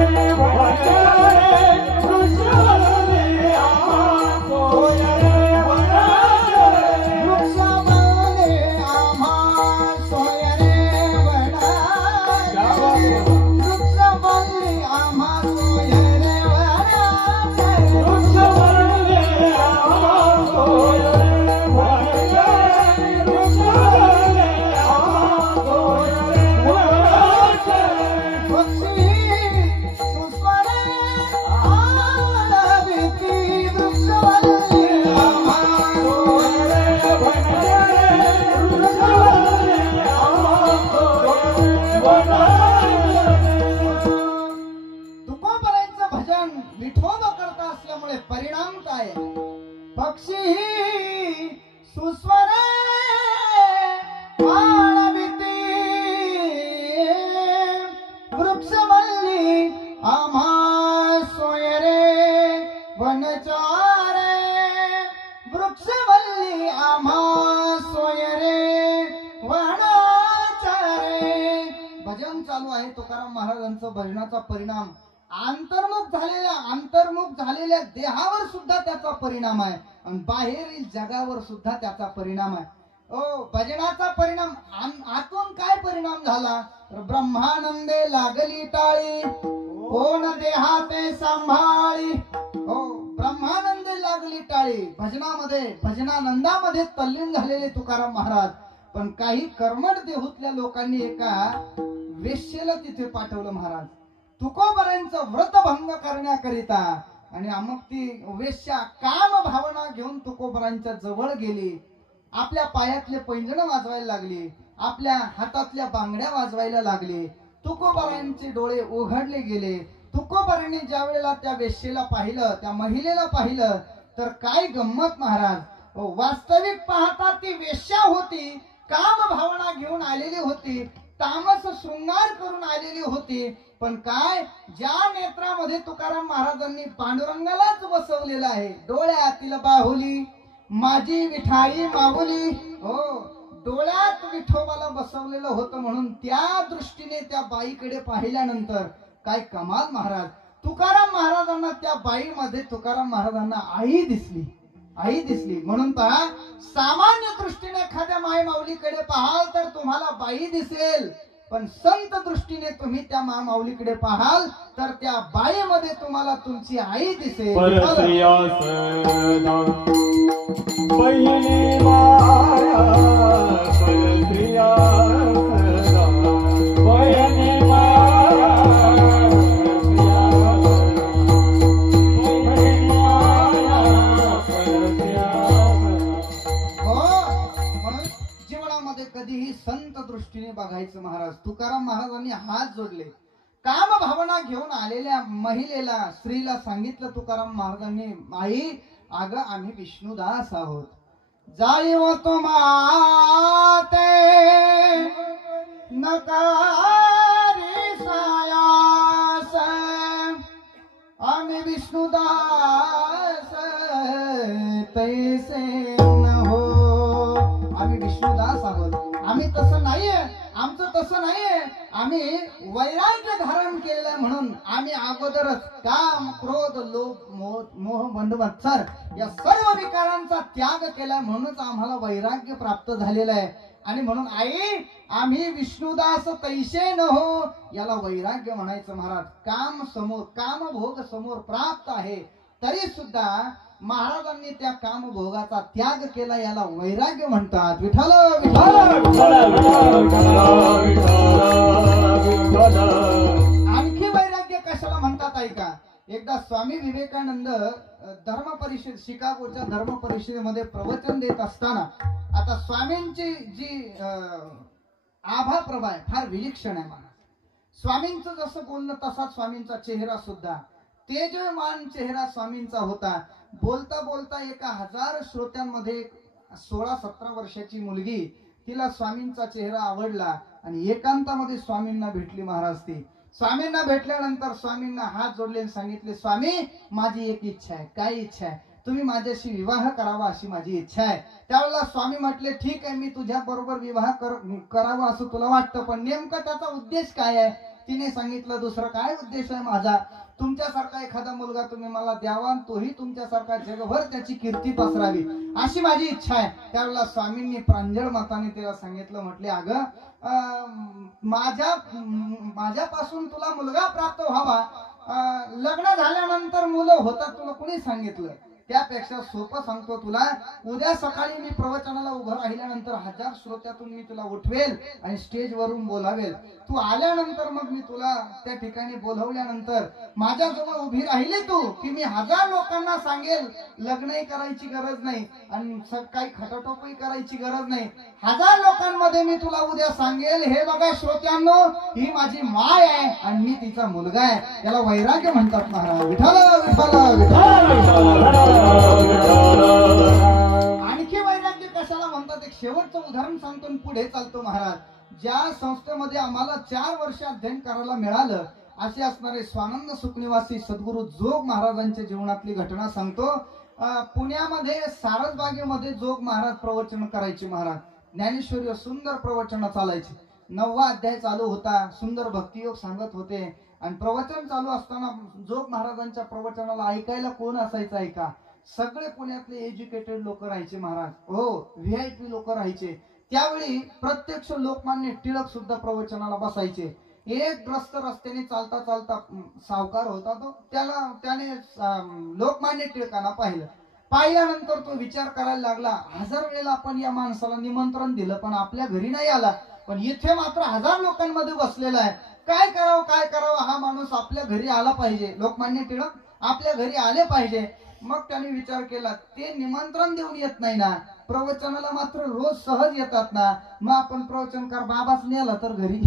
भजनाचा परिणाम अंतर्मुख झालेल्या देहावर सुद्धा त्याचा परिणाम आहे आणि बाहेरील जगावर सुद्धा त्याचा परिणाम आहे. भजनाचा परिणाम आतून काय परिणाम झाला तर ब्रह्मानंदे लागली टाळी, कोण देहाते सांभाळी. हो, ब्रह्मानंदी लागली टाळी. भजनानंदामध्ये तल्लीन झालेले तुकाराम महाराज. पण काही कर्मठ देहूतल्या लोकांनी एका वेश्येला तिथे पाठवलं महाराज, तुकोबरांचं व्रतभंग करण्याकरिता. आणि मग ती वेश्या काम भावना घेऊन तुकोबरांच्या जवळ गेली. आपल्या पायातले पैंजण वाजवायला लागली, आपल्या हातातल्या बांगड्या वाजवायला लागली. तुकोबरांचे डोळे उघडले गेले. तुकोबरांनी ज्या वेळेला त्या वेश्येला पाहिलं, त्या महिलेला पाहिलं, तर काय गंमत महाराज. वास्तविक पाहता ती वेश्या होती, काम भावना घेऊन आलेली होती, तामस शृंगार करून आलेली होती. पण काय, ज्या नेत्रामध्ये तुकाराम महाराजांनी पांडुरंगालाच बसवलेलं आहे, डोळ्यातील बाहुली माझी विठाई माऊली. हो, डोळ्यात विठोबाला बसवलेलं होतं. म्हणून त्या दृष्टीने त्या बाईकडे पाहिल्यानंतर काय कमाल महाराज. तुकाराम महाराजांना त्या बाईमध्ये तुकाराम महाराजांना आई दिसली. म्हणून पहा, सामान्य दृष्टीने एखाद्या माय माऊलीकडे पाहाल तर तुम्हाला बाई दिसेल, पण संत दृष्टीने तुम्ही त्या माऊलीकडे पाहाल तर त्या बाईमध्ये तुम्हाला तुमची आई दिसेल. कधीही संत दृष्टीने बघायचं महाराज. तुकाराम महाराजांनी हात जोडले. काम भावना घेऊन आलेल्या महिलेला, स्त्रीला सांगितलं तुकाराम महाराजांनी, आई अगं आम्ही विष्णुदास आहोत. जाळीव तुम्हाते नकारी सायास, आम्ही विष्णुदास तैसे न हो. आम्ही विष्णुदास आहोत. आम्ही तसं नाहीये, आमचं तसं नाहीये. आम्ही वैराग्य धारण केलेलं म्हणून आम्ही अगोदरच काम, क्रोध, लोभ, मोह, बंध, मत्सर या सर्व विकारांचा त्याग केला, म्हणूनच आम्हाला वैराग्य प्राप्त झालेलं आहे. आणि म्हणून आई आम्ही विष्णुदास तैसे न हो, याला वैराग्य म्हणायचं महाराज. काम भोग समोर प्राप्त आहे, तरी सुद्धा महाराजांनी त्या कामभोगाचा त्याग केला, याला वैराग्य म्हणतात. विठ्ठल आणखी वैराग्य कशाला म्हणतात ऐका. एकदा स्वामी विवेकानंद धर्म परिषद, शिकागोच्या धर्म परिषदेमध्ये प्रवचन देत असताना, आता स्वामींची जी आभा प्रभा आहे फार विलक्षण आहे महाराज. स्वामींचं जसं बोलणं तसा स्वामींचा चेहरा सुद्धा तेजमान चेहरा स्वामींचा होता. बोलता बोलता एका 1000 श्रोत्यांमध्ये 16-17 वर्षाची मुलगी, तिला स्वामींचा चेहरा आवडला आणि एकांतामध्ये स्वामींना भेटली महाराज. ती स्वामींना भेटल्यानंतर स्वामींना हात जोडले आणि सांगितले, स्वामी माझी एक इच्छा आहे. काय इच्छा आहे? तुम्ही माझ्याशी विवाह करावा अशी माझी इच्छा आहे. त्यावेळेला स्वामी म्हटले, ठीक आहे, मी तुझ्या बरोबर विवाह करावा असं तुला वाटतं, पण नेमकं त्याचा उद्देश काय आहे? तिने सांगितलं, दुसरा काय उद्देश आहे माझा, तुमच्यासारखा एखादा मुलगा तुम्ही मला द्यावा, तोही तुमच्यासारखा जगभर त्याची कीर्ती पसरावी अशी माझी इच्छा आहे. त्यावेळेला स्वामींनी प्रांजळ मताने तिला सांगितलं, म्हटले, अगं माझ्यापासून तुला मुलगा प्राप्त व्हावा, लग्न झाल्यानंतर मुलं होतात तुला कुणी सांगितलं? त्यापेक्षा सोपं सांगतो तुला, उद्या सकाळी मी प्रवचनाला उभं राहिल्यानंतर 1000 श्रोत्यातून मी तुला उठवेल आणि स्टेजवरून बोलावेल. तू आल्यानंतर मग मी तुला त्या ठिकाणी बोलवल्यानंतर माझ्याजवळ उभी राहिली तू की मी 1000 लोकांना सांगेल, लग्नही करायची गरज नाही आणि काही खटाटोपही करायची गरज नाही. 1000 लोकांमध्ये मी तुला उद्या सांगेल, हे बघा श्रोत्यांनो, ही माझी माय आहे आणि मी तिचा मुलगा आहे. याला वैराग्य म्हणतात महाराज. विठ्ठल विठ्ठल विठ्ठल. आणखी वैराग्य कशाला म्हणतात? एक शेवटचं उदाहरण सांगतो आणि पुढे चालतो महाराज. ज्या संस्थेमध्ये आम्हाला 4 वर्ष अध्ययन करायला मिळालं, असे असणारे स्वानंद सुखनिवासी सद्गुरू जोग महाराजांच्या जीवनातली घटना सांगतो. पुण्यामध्ये सारसबागेमध्ये जोग महाराज प्रवचन करायचे महाराज. ज्ञानेश्वरी सुंदर प्रवचन चालायची. 9वा अध्याय चालू होता, सुंदर भक्तियोग सांगत होते आणि प्रवचन चालू असताना जोग महाराजांच्या प्रवचनाला ऐकायला कोण असायचं ऐका? सगळे पुण्यातले एज्युकेटेड लोक राहायचे महाराज. हो, व्हीआयपी लोक राहायचे. त्यावेळी प्रत्यक्ष लोकमान्य टिळक सुद्धा प्रवचनाला बसायचे. एक ग्रस्त रस्त्याने चालता चालता सावकार होता तो, त्याने लोकमान्य टिळकांना पाहिल्यानंतर तो विचार करायला लागला, 1000 वेळेला आपण या माणसाला निमंत्रण दिलं पण आपल्या घरी नाही आला, पण इथे मात्र 1000 लोकांमध्ये बसलेला आहे, काय करावं हा माणूस आपल्या घरी आला पाहिजे, लोकमान्य टिळक आपल्या घरी आले पाहिजे. मग त्याने विचार केला, ते निमंत्रण देऊन येत नाही ना, प्रवचनाला मात्र रोज सहज येतात ना, मग आपण प्रवचनकार बाबाच नेला तर घरी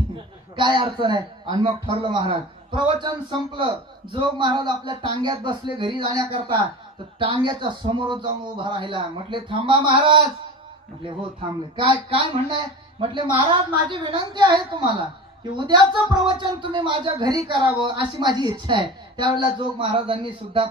काय अडचण आहे. आणि मग ठरलं महाराज. प्रवचन संपलं, जोग महाराज आपल्या टांग्यात बसले घरी जाण्याकरता, तर टांग्याच्या समोर जाऊन उभा राहिला. म्हटले थांबा महाराज. म्हटले हो थांबले. काय म्हणणं आहे. म्हटले महाराज माझी विनंती आहे तुम्हाला की उद्याचं प्रवचन तुम्ही माझ्या घरी करावं अशी माझी इच्छा आहे. त्यावेळेला जोग महाराजांनी सुद्धा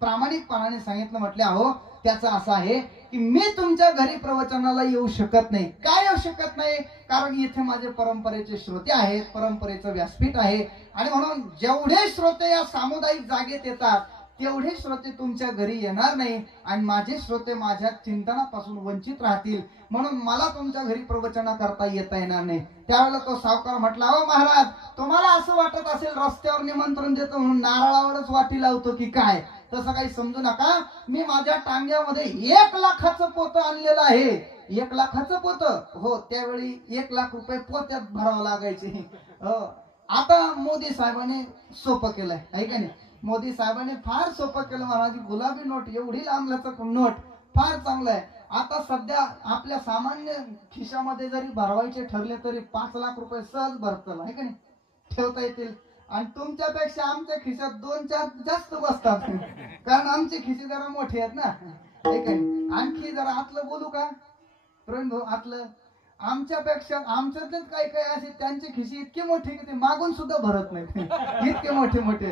प्रामाणिकपणाने सांगितलं. म्हटले अहो त्याचं असं आहे की मी तुमच्या घरी प्रवचनाला येऊ शकत नाही. काय येऊ शकत नाही, कारण इथे माझे परंपरेचे श्रोते आहेत, परंपरेचं व्यासपीठ आहे, आणि म्हणून जेवढे श्रोते या सामुदायिक जागेत येतात तेवढे श्रोते तुमच्या घरी येणार नाही, आणि माझे श्रोते माझ्या चिंतनापासून वंचित राहतील, म्हणून मला तुमच्या घरी प्रवचना करता येता येणार नाही. त्यावेळेला तो सावकार म्हटला, अहो महाराज तुम्हाला असं वाटत असेल रस्त्यावर निमंत्रण देतो म्हणून नारळावरच वाटी लावतो की काय, तसं काही समजू नका. मी माझ्या टांग्यामध्ये 1 लाखाचं पोतं आणलेलं आहे. 1 लाखाचं पोतं. हो, त्यावेळी 1 लाख रुपये पोत्यात भरावं लागायचे. आता मोदी साहेबांनी सोपं केलंय, आहे का नाही. मोदी साहेबांनी फार सोपं केलं महाराज. गुलाबी नोट, एवढी लांबलचक नोट, फार चांगलं आहे. आता सध्या आपल्या सामान्य खिशामध्ये जरी भरवायचे ठरले तरी 5 लाख रुपये सहज भरतील, आहे का नाही, ठेवता येतील. आणि तुमच्यापेक्षा आमच्या खिशात 2-4 जास्त बसतात, कारण आमचे खिसे जरा मोठे आहेत ना, आहे का नाही. आणखी जरा आतलं बोलू का प्रवीण भाऊ. आतलं आमच्यापेक्षा आमच्यातलेच काही काही असे त्यांचे खिसे इतके मोठे की ते मागून सुद्धा भरत नाहीत, इतके मोठे मोठे.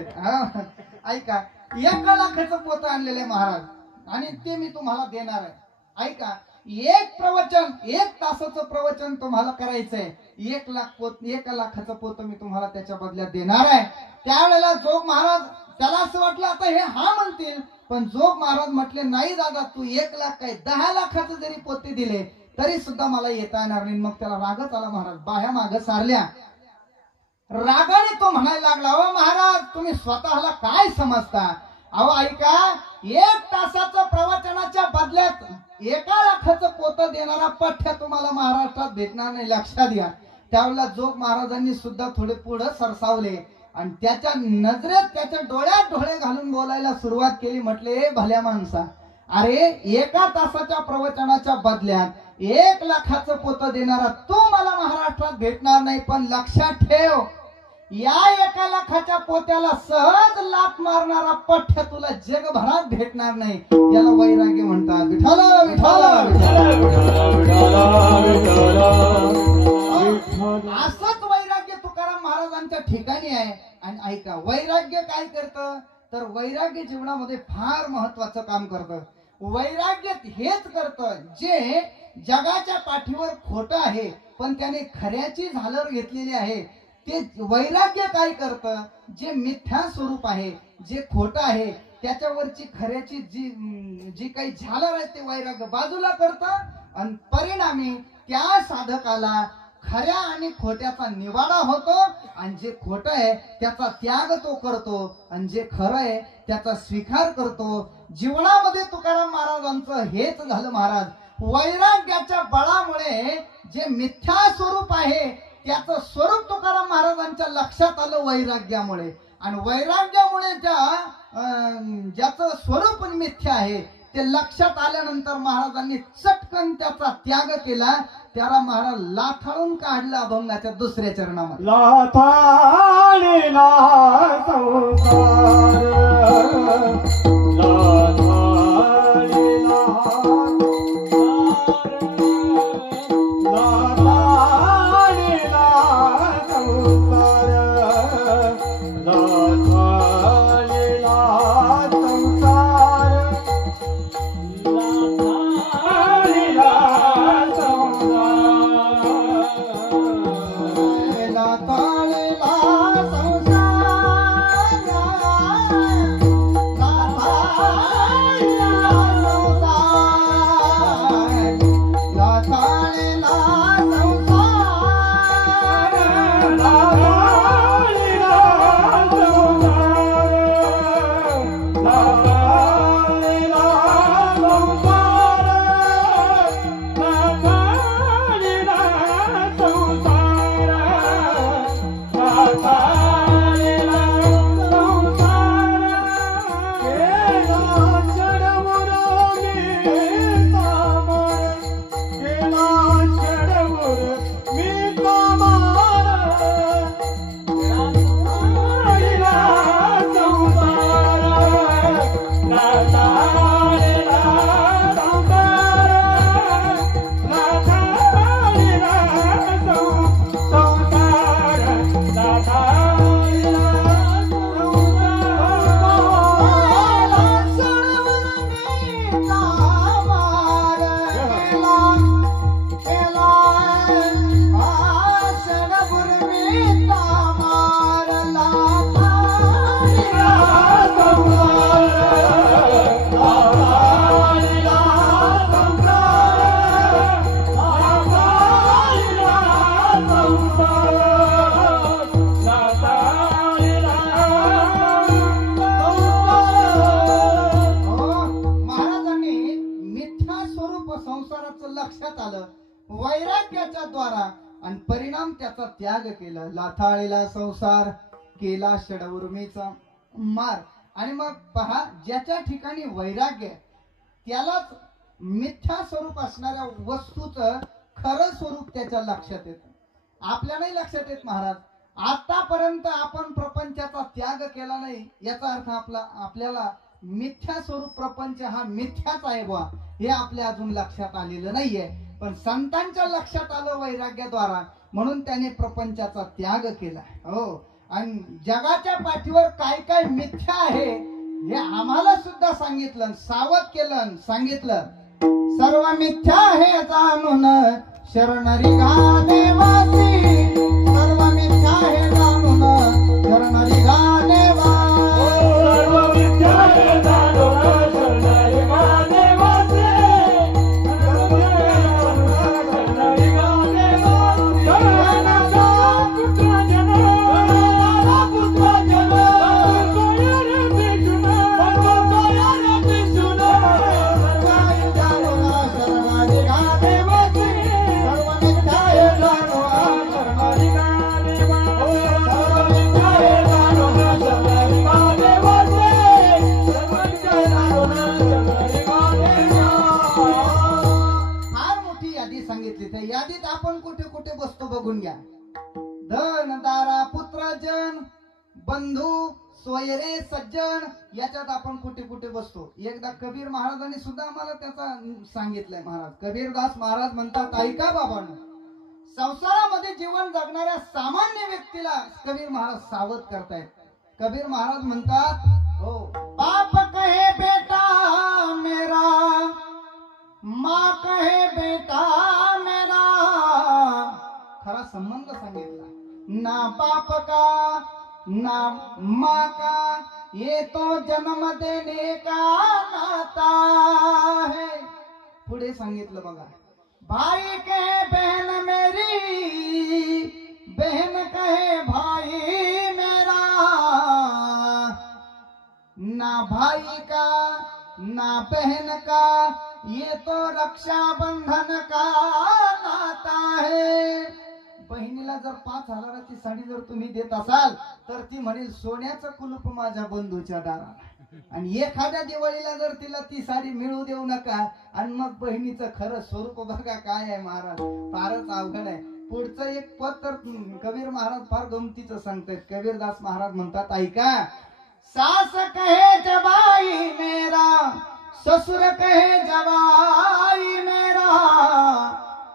ऐका, 1 लाखाचं पोतं आणलेलं आहे महाराज, आणि ते मी तुम्हाला देणार आहे. ऐका, 1 प्रवचन 1 तासाचं प्रवचन तुम्हाला करायचंय. 1 लाखाचं पोतं मी तुम्हाला त्याच्या बदल्यात देणार आहे. त्यावेळेला जोग महाराज, त्याला असं वाटलं आता हे हा म्हणतील, पण जोग महाराज म्हटले नाही दादा, तू 1 लाख काय 10 लाखाचं जरी पोते दिले तरी सुद्धा मला येता येणार नाही. मग त्याला रागच आला महाराज. बाह्या माग सारल्या. रागाने तो म्हणायला लागला, अहो महाराज तुम्ही स्वतःला काय समजता. अहो ऐका, 1 तासाचं प्रवचनाच्या बदल्यात 1 लाखाचं पोतं देणारा पठ्या तुम्हाला महाराष्ट्रात भेटणार नाही, लक्षात घ्या. त्यावेळेला जोग महाराजांनी सुद्धा थोडे पुढे सरसावले आणि त्याच्या नजरेत त्याच्या डोळ्यात डोळे घालून बोलायला सुरुवात केली. म्हटले भल्या माणसा, अरे 1 तासाच्या प्रवचनाच्या बदल्यात 1 लाखाचं पोतं देणारा तू मला महाराष्ट्रात भेटणार नाही, पण लक्षात ठेव या 1 लाखाच्या पोत्याला सहज लाथ मारणारा पठ्य तुला जगभरात भेटणार नाही. याला वैराग्य म्हणतात. विठ्ठल विठ्ठल असंच वैराग्य तुकाराम महाराजांच्या ठिकाणी आहे. आणि ऐका, वैराग्य काय करतं, तर वैराग्य जीवनामध्ये फार महत्वाचं काम करतं. वैराग्य हेच करतं जे जगाच्या पाठीवर खोटं आहे पण त्याने खऱ्याची झालर घेतलेली आहे. ते वैराग्य काय करतं, जे मिथ्या स्वरूप आहे, जे खोटं आहे त्याच्यावरची खऱ्याची जी काही झालर आहे ते वैराग्य बाजूला करतं, आणि परिणामी त्या साधकाला खऱ्या आणि खोट्याचा निवाडा होतो, आणि जे खोटं आहे त्याचा त्याग तो करतो, आणि जे खरं आहे त्याचा स्वीकार करतो. जीवनामध्ये तुकाराम महाराजांचं हेच झालं महाराज. वैराग्याच्या बळामुळे जे मिथ्या स्वरूप आहे त्याचं स्वरूप तुकाराम महाराजांच्या लक्षात आलं वैराग्यामुळे, आणि वैराग्यामुळे ज्याचं स्वरूप मिथ्या आहे ते लक्षात आल्यानंतर महाराजांनी चटकन त्याचा त्याग केला. त्याला महाराज लाथाळून काढला अभंगाच्या 2ऱ्या चरणामध्ये. लाथाळीला संसार, लाथाळीला वैराग्याच्या द्वारा आणि परिणाम त्याचा त्याग केला. लाथाळलेला संसार केला षडउर्मीचा मार. आणि मग पहा, ज्याच्या ठिकाणी वैराग्य त्यालाच मिथ्या स्वरूप असणाऱ्या वस्तूचं खरं स्वरूप त्याच्या लक्षात येतं. आपल्यालाही लक्षात येत महाराज, आतापर्यंत आपण प्रपंचाचा त्याग केला नाही, याचा अर्थ आपल्याला मिथ्या स्वरूप प्रपंच हा मिथ्याच आहे बा, हे आपल्या अजून लक्षात आलेलं नाहीये. पण संतांच्या लक्षात आलं वैराग्याद्वारा, म्हणून त्याने प्रपंचाचा त्याग केला. हो, आणि जगाच्या पाठीवर काय काय मिथ्या आहे हे आम्हाला सुद्धा सांगितलं, सावध केलं, सांगितलं. सर्व मिथ्या आहे जाणून शरणरी गा देवासी, सर्व मिथ्या आहे जाणून शरणरी गा देवासी, सर्व मिथ्या आहे जाणून शरणरी गा देवासी, शरणरी गा देवासी. जनाचा पुत्र जन, जनाचा पुत्र जन, सोयरे कृष्ण, सोयरे कृष्ण, शरणरी गा देवासी, सर्व मिथ्या आहे जाणून शरणरी गा देवासी, सर्व मिथ्या आहे जाणून शरणरी गा देवासी, सर्व मिथ्या आहे जाणून शरणरी गा देवासी. फार मोठी यादी सांगितली. त्या यादीत आपण कुठे कुठे बसतो बघून घ्या. धन दारा पुत्र जन बंधू सोयरे सज्जन, याच्यात आपण कुठे कुठे बसतो. एकदा कबीर महाराजांनी सुद्धा आम्हाला त्याचा सांगितलंय. महाराज कबीरदास महाराज म्हणतात, ऐका बाबांनो, संसारामध्ये जीवन जगणाऱ्या सामान्य व्यक्तीला कबीर महाराज सावध करतायत. कबीर महाराज म्हणतात, हो, बाप कहे बेटा मेरा, माँ कहे बेटा मेरा, खरा संबंध सांगितला. ना बाप का ना माँ का, ये तो जन्म देने का नाता है. पुढे सांगितलं बघा, भाई कहे बहन मेरी, बहन कहे भाई मेरा, ना भाई का ना बहन का, ये तो रक्षा बंधन का नाता है. बहिणीला जर 5,000ची साडी जर तुम्ही देत असाल तर ती म्हणेल सोन्याचं कुलूप माझ्या बंधूच्या दाराला, आणि एखाद्या दिवाळीला जर तिला ती साडी मिळू देऊ नका. आणि मग बहिणीचं खरं स्वरूप बघा काय आहे महाराज, फारच अवघड आहे. पुढचं एक पद तर कबीर महाराज फार गमतीचं सांगतायत. कबीरदास महाराज म्हणतात, ऐका, सास कहे जवाई मेरा, ससुर कहे जवाई मेरा,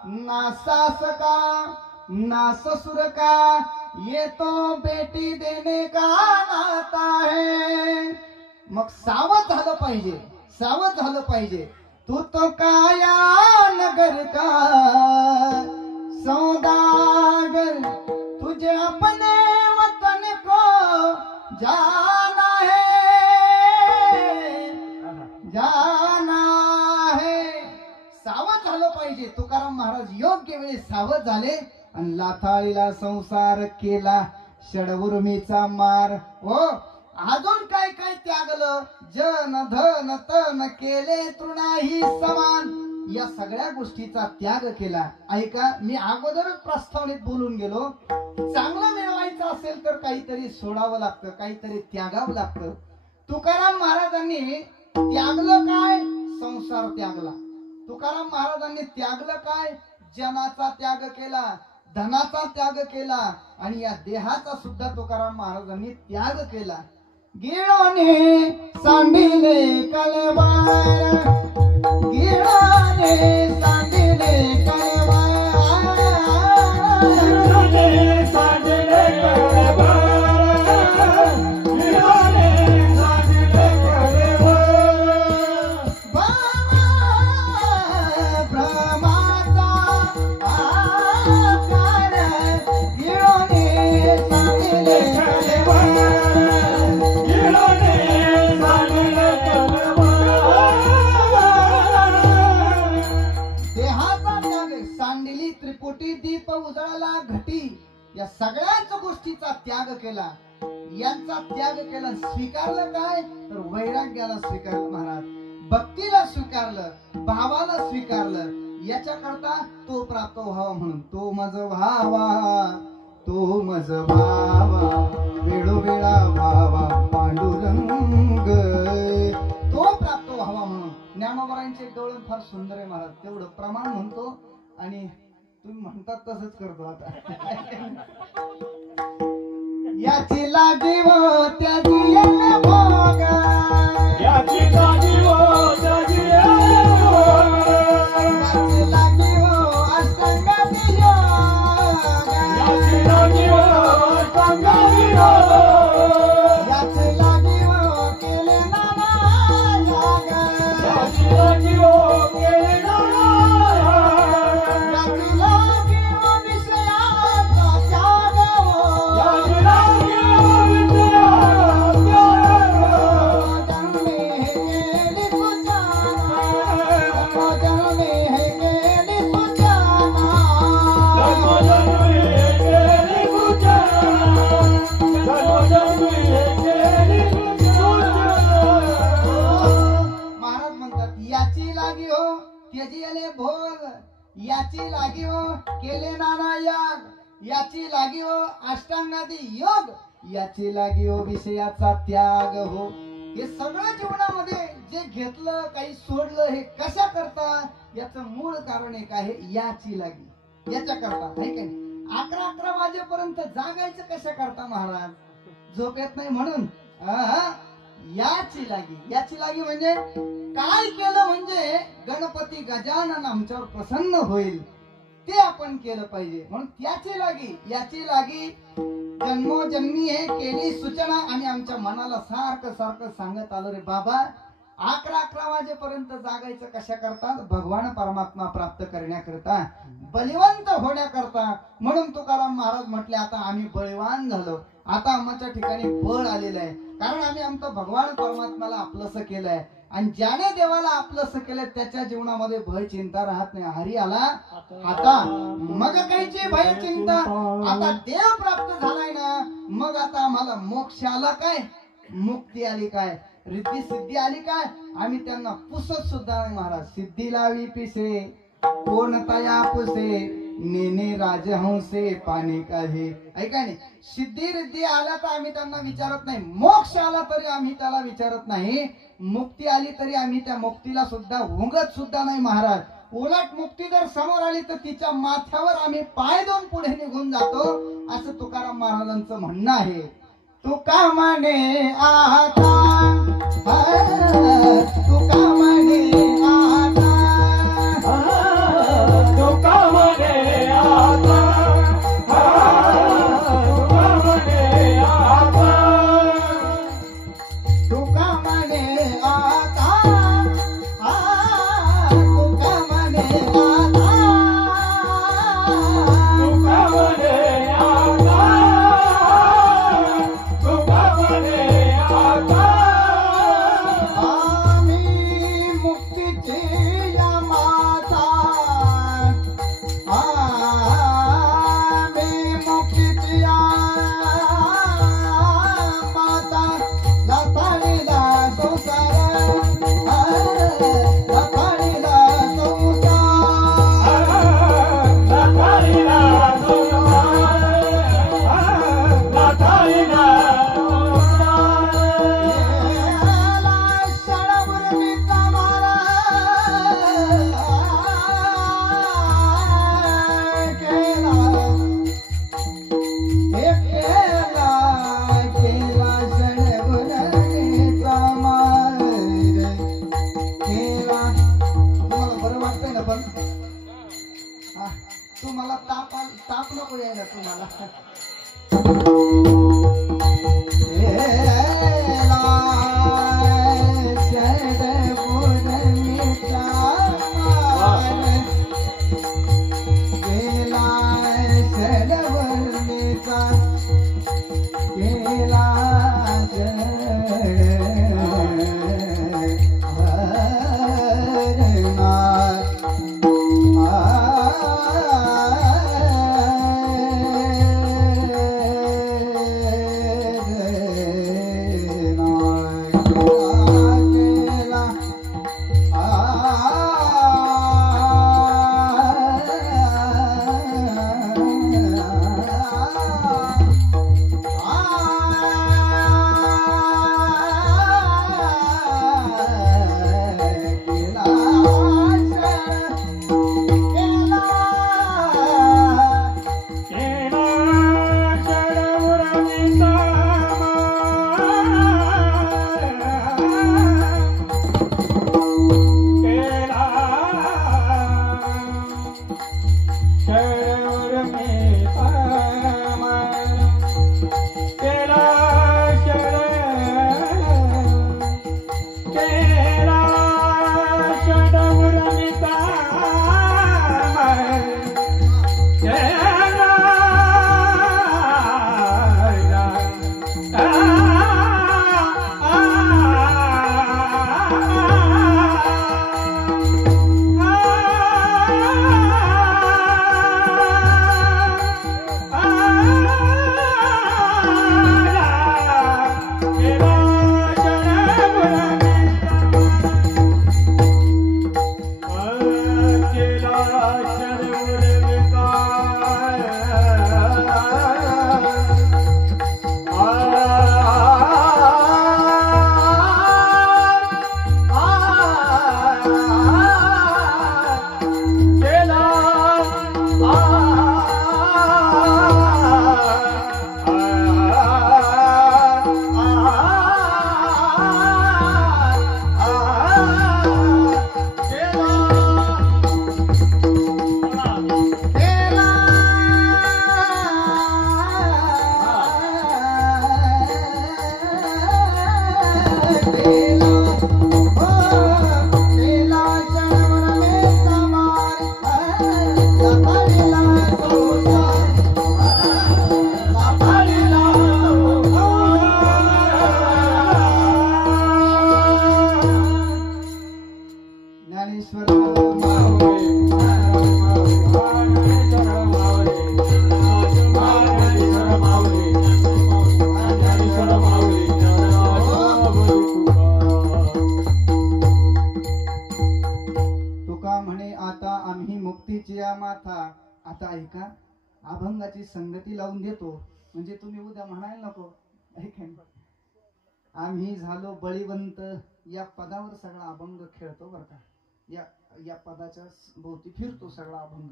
ना सास का ना ससुर का, ये तो बेटी देने का नाता है. मग सावध झालं पाहिजे, सावध झालं पाहिजे. तू तो काया नगर का सौदागर, तुझे अपने वतन को जाना है, जाना है. सावध झालं पाहिजे. तुकाराम महाराज योग्य वेळी सावध झाले आणि लाथाळीला संसार केला षडउर्मीचा मार. हो, अजून काय काय त्यागलं, जन धन तन केले तृणाही समान, या सगळ्या गोष्टीचा त्याग केला. ऐका, मी अगोदरच प्रस्तावनेत बोलून गेलो, चांगलं मिळवायचं असेल तर काहीतरी सोडावं लागतं, काहीतरी त्यागावं लागतं. तुकाराम महाराजांनी त्यागलं काय, संसार त्यागला. तुकाराम महाराजांनी त्यागलं काय, जनाचा त्याग केला, धनाचा त्याग केला, आणि या देहाचा सुद्धा तुकाराम महाराजांनी त्याग केला. गिळाने सांडिले कळवार, गिळाने सांडिले कळवार, गिळाने सांडिले कळवार, गिळाने सांडिले कळवार. ब्रह्माचा आकार गिळाने सांडिले कळवार, सांडिली त्रिपुटी दीप उजळला घटी, या सगळ्याच गोष्टीचा त्याग केला. यांचा त्याग केला. स्वीकारलं काय, तर वैराग्याला स्वीकारलं महाराज, भक्तीला स्वीकारलं, भावाला स्वीकारलं. याच्याकरता तो प्राप्त व्हावा म्हणून तो मज व्हावा, तो मज व्हावा, वेळोवेळा व्हावा पांडुरंग, तो प्राप्त व्हावा म्हणून. ज्ञानोबरांचे डोळण फार सुंदर आहे महाराज, तेवढं प्रमाण म्हणतो आणि तुम्ही म्हणतात तसंच करतो. आता याची लागी व त्याची येणे भोग, याची लागी व त्याची येणे भोग, याची लागी व अष्टांगाची योग, याची लागी व अष्टांगाची योग, याची लागी व केले नाना याग, याची लागी व केले नाना याग, याची लागी व विषयांचा त्याग व, याची लागी व विषयांचा त्याग, जन्मे हे केली सुजाना, जन्मे हे केली सुजाना, जन्मजन्मी केली पूजना, जन्मजन्मी केली पूजना. महाराज म्हणतात याची लागी हो त्याची आले भोग, याची लागी हो केले नाना याग, याची लागी हो अष्टांगादी योग, याची लागी हो विषयाचा त्याग हो. हे सगळं जीवनामध्ये जे घेतलं काही सोडलं हे कशा करता, याचं मूळ कारण एक आहे याची लागी. याच्या करता आहे काय 11 वाजेपर्यंत जागायचं कशा करता महाराज, झोप येत नाही म्हणून. याची लागी, याची लागी म्हणजे काय केलं म्हणजे गणपती गजानन आमच्यावर प्रसन्न होईल ते आपण केलं पाहिजे म्हणून त्याची लागी. याची लागी जन्मोजन्मी हे केली सूचना, आणि आमच्या मनाला सारखं सारखं सांगत आलो रे बाबा 11 वाजेपर्यंत जागायचं कशा करता, भगवान परमात्मा प्राप्त करण्याकरता, बलिवंत होण्याकरता. म्हणून तुकाराम महाराज म्हटले आता आम्ही बळीवान झालो, आता आमच्या ठिकाणी बळ आलेलं आहे, कारण आम्ही आमचं भगवान परमात्म्याला आपलंसं केलंय. आणि ज्याने देवाला आपलंसं केलंय त्याच्या जीवनामध्ये भय चिंता राहत नाही. हरी आला आता मग काहीची भय चिंता, आता देव प्राप्त झालाय ना, मग आता आम्हाला मोक्ष आला काय, मुक्ती आली काय, रिद्धी सिद्धी आली काय, आम्ही त्यांना पुसत सुद्धा नाही महाराज. सिद्धी लावी पिसे कोणता पुसे, नेने राजहंसे पाणी काही. ऐका नाही, सिद्धी रिद्धी आला तर आम्ही त्यांना विचारत नाही, मोक्ष आला तरी आम्ही त्याला विचारत नाही, मुक्ती आली तरी आम्ही त्या मुक्तीला सुद्धा हुंगत सुद्धा नाही महाराज. उलट मुक्ती जर समोर आली तर तिच्या माथ्यावर आम्ही पाय देऊन पुढे निघून जातो, असं तुकाराम महाराजांचं म्हणणं आहे. तुका म्हणे आता, तुका म्हणे आता, तुका म्हणे आता, तुका म्हणे आता, तुका म्हणे आता, तुका म्हणे आता, तुका म्हणे आता, तुका म्हणे आता. आम्ही मुक्तीची या माता, आम्ही मुक्तीची या माता, लताडीला संसार, लताडीला संसार, लाथारीला संसार, लाथारीला संसार. येला शाळावर मी कामाला केला, हे केला केला शाळावर मी कामाला केला. तुम्हाला बरं वाटतंय ना पण, तुम्हाला ताप नको यायला तुम्हाला. आता ऐका, अभंगाची संगती लावून देतो म्हणजे तुम्ही उद्या म्हणायला नको ऐका, आम्ही झालो बळीवंत या पदावर सगळा अभंग खेळतो बरं का, या पदाच्या भोवती फिरतो सगळा अभंग.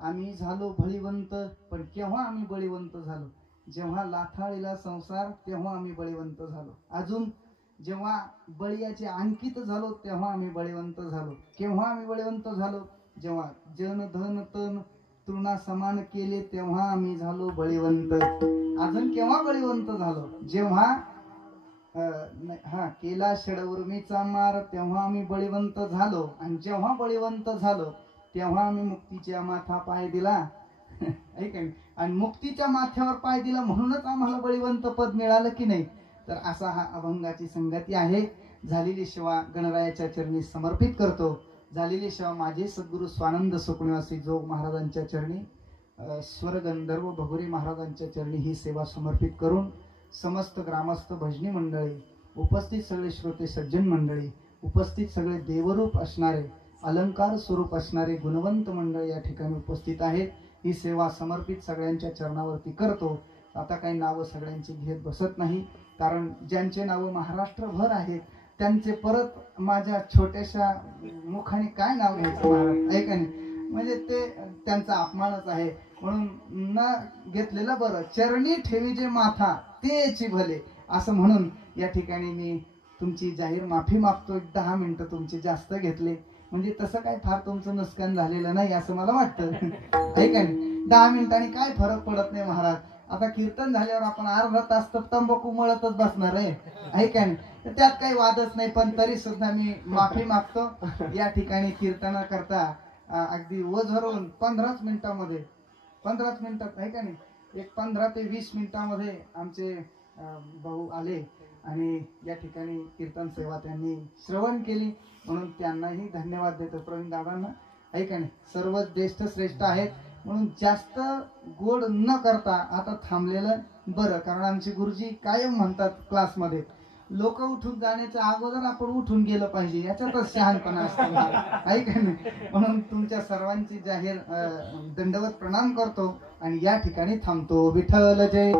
आम्ही झालो बळीवंत, पण केव्हा आम्ही बळीवंत झालो? जेव्हा लाथाळीला संसार तेव्हा आम्ही बळीवंत झालो. अजून जेव्हा बळीयाचे अंकित झालो तेव्हा आम्ही बळीवंत झालो. केव्हा आम्ही बळीवंत झालो? जेव्हा जन धन तन तृणा समान केले तेव्हा आम्ही झालो बळीवंत. अजून केव्हा बळीवंत झालो? जेव्हा केला षडउर्मीचा मार तेव्हा आम्ही बळीवंत झालो. आणि जेव्हा बळीवंत झालो तेव्हा आम्ही मुक्तीच्या माथा पाय दिला. ऐका, आणि मुक्तीच्या माथ्यावर पाय दिला म्हणूनच आम्हाला बळीवंत पद मिळालं की नाही? तर असा हा अभंगाची संगती आहे. झालेली सेवा गणरायाच्या चरणी समर्पित करतो. झालेली सेवा माझे सद्गुरू स्वानंद सुखनिवासी जोग महाराजांच्या चरणी, स्वर गंधर्व भगुरी महाराजांच्या चरणी ही सेवा समर्पित करून समस्त ग्रामस्थ भजनी मंडळी, उपस्थित सगळे श्रोते सज्जन मंडळी, उपस्थित सगळे देवरूप असणारे अलंकार स्वरूप असणारे गुणवंत मंडळ या ठिकाणी उपस्थित आहेत. ही सेवा समर्पित सगळ्यांच्या चरणावरती करतो. आता काही नावं सगळ्यांची घेत बसत नाही, कारण ज्यांचे नावं महाराष्ट्रभर आहेत त्यांचे परत माझ्या छोट्याशा मुखाने काय नाव घ्यायचं महाराज, ऐका नाही, म्हणजे ते त्यांचा अपमानच आहे. म्हणून न घेतलेलं बरं. चरणी ठेवी जे माथा तेची भले, असं म्हणून या ठिकाणी मी तुमची जाहीर माफी मागतो. 10 मिनिटं तुमचे जास्त घेतले, म्हणजे तसं काय फार तुमचं नुकसान झालेलं नाही असं मला वाटतं. ऐका नाही, 10 मिनिटांनी काय फरक पडत नाही महाराज. आता कीर्तन झाल्यावर आपण अर्धा तास तर तंबाखू मळतच बसणार आहे, ऐका नाही, त्यात काही वादच नाही. पण तरी सुद्धा मी माफी मागतो. या ठिकाणी कीर्तना करता अगदी ओझरून 15 मिनिटात ऐका नाही, एक 15 ते 20 मिनिटामध्ये आमचे भाऊ आले आणि या ठिकाणी कीर्तन सेवा त्यांनी श्रवण केली, म्हणून त्यांनाही धन्यवाद देतो. प्रवीण दादांना ऐका नाही, सर्वच ज्येष्ठ श्रेष्ठ आहेत म्हणून जास्त गोड न करता आता थांबलेलं बरं. कारण आमचे गुरुजी कायम म्हणतात क्लासमध्ये, लोक उठून जाण्याच्या अगोदर आपण उठून गेलं पाहिजे, याच्यातच शहाणपणा असतो, ऐका नाही. म्हणून तुमच्या सर्वांची जाहीर दंडवत प्रणाम करतो आणि या ठिकाणी थांबतो. विठ्ठल जय.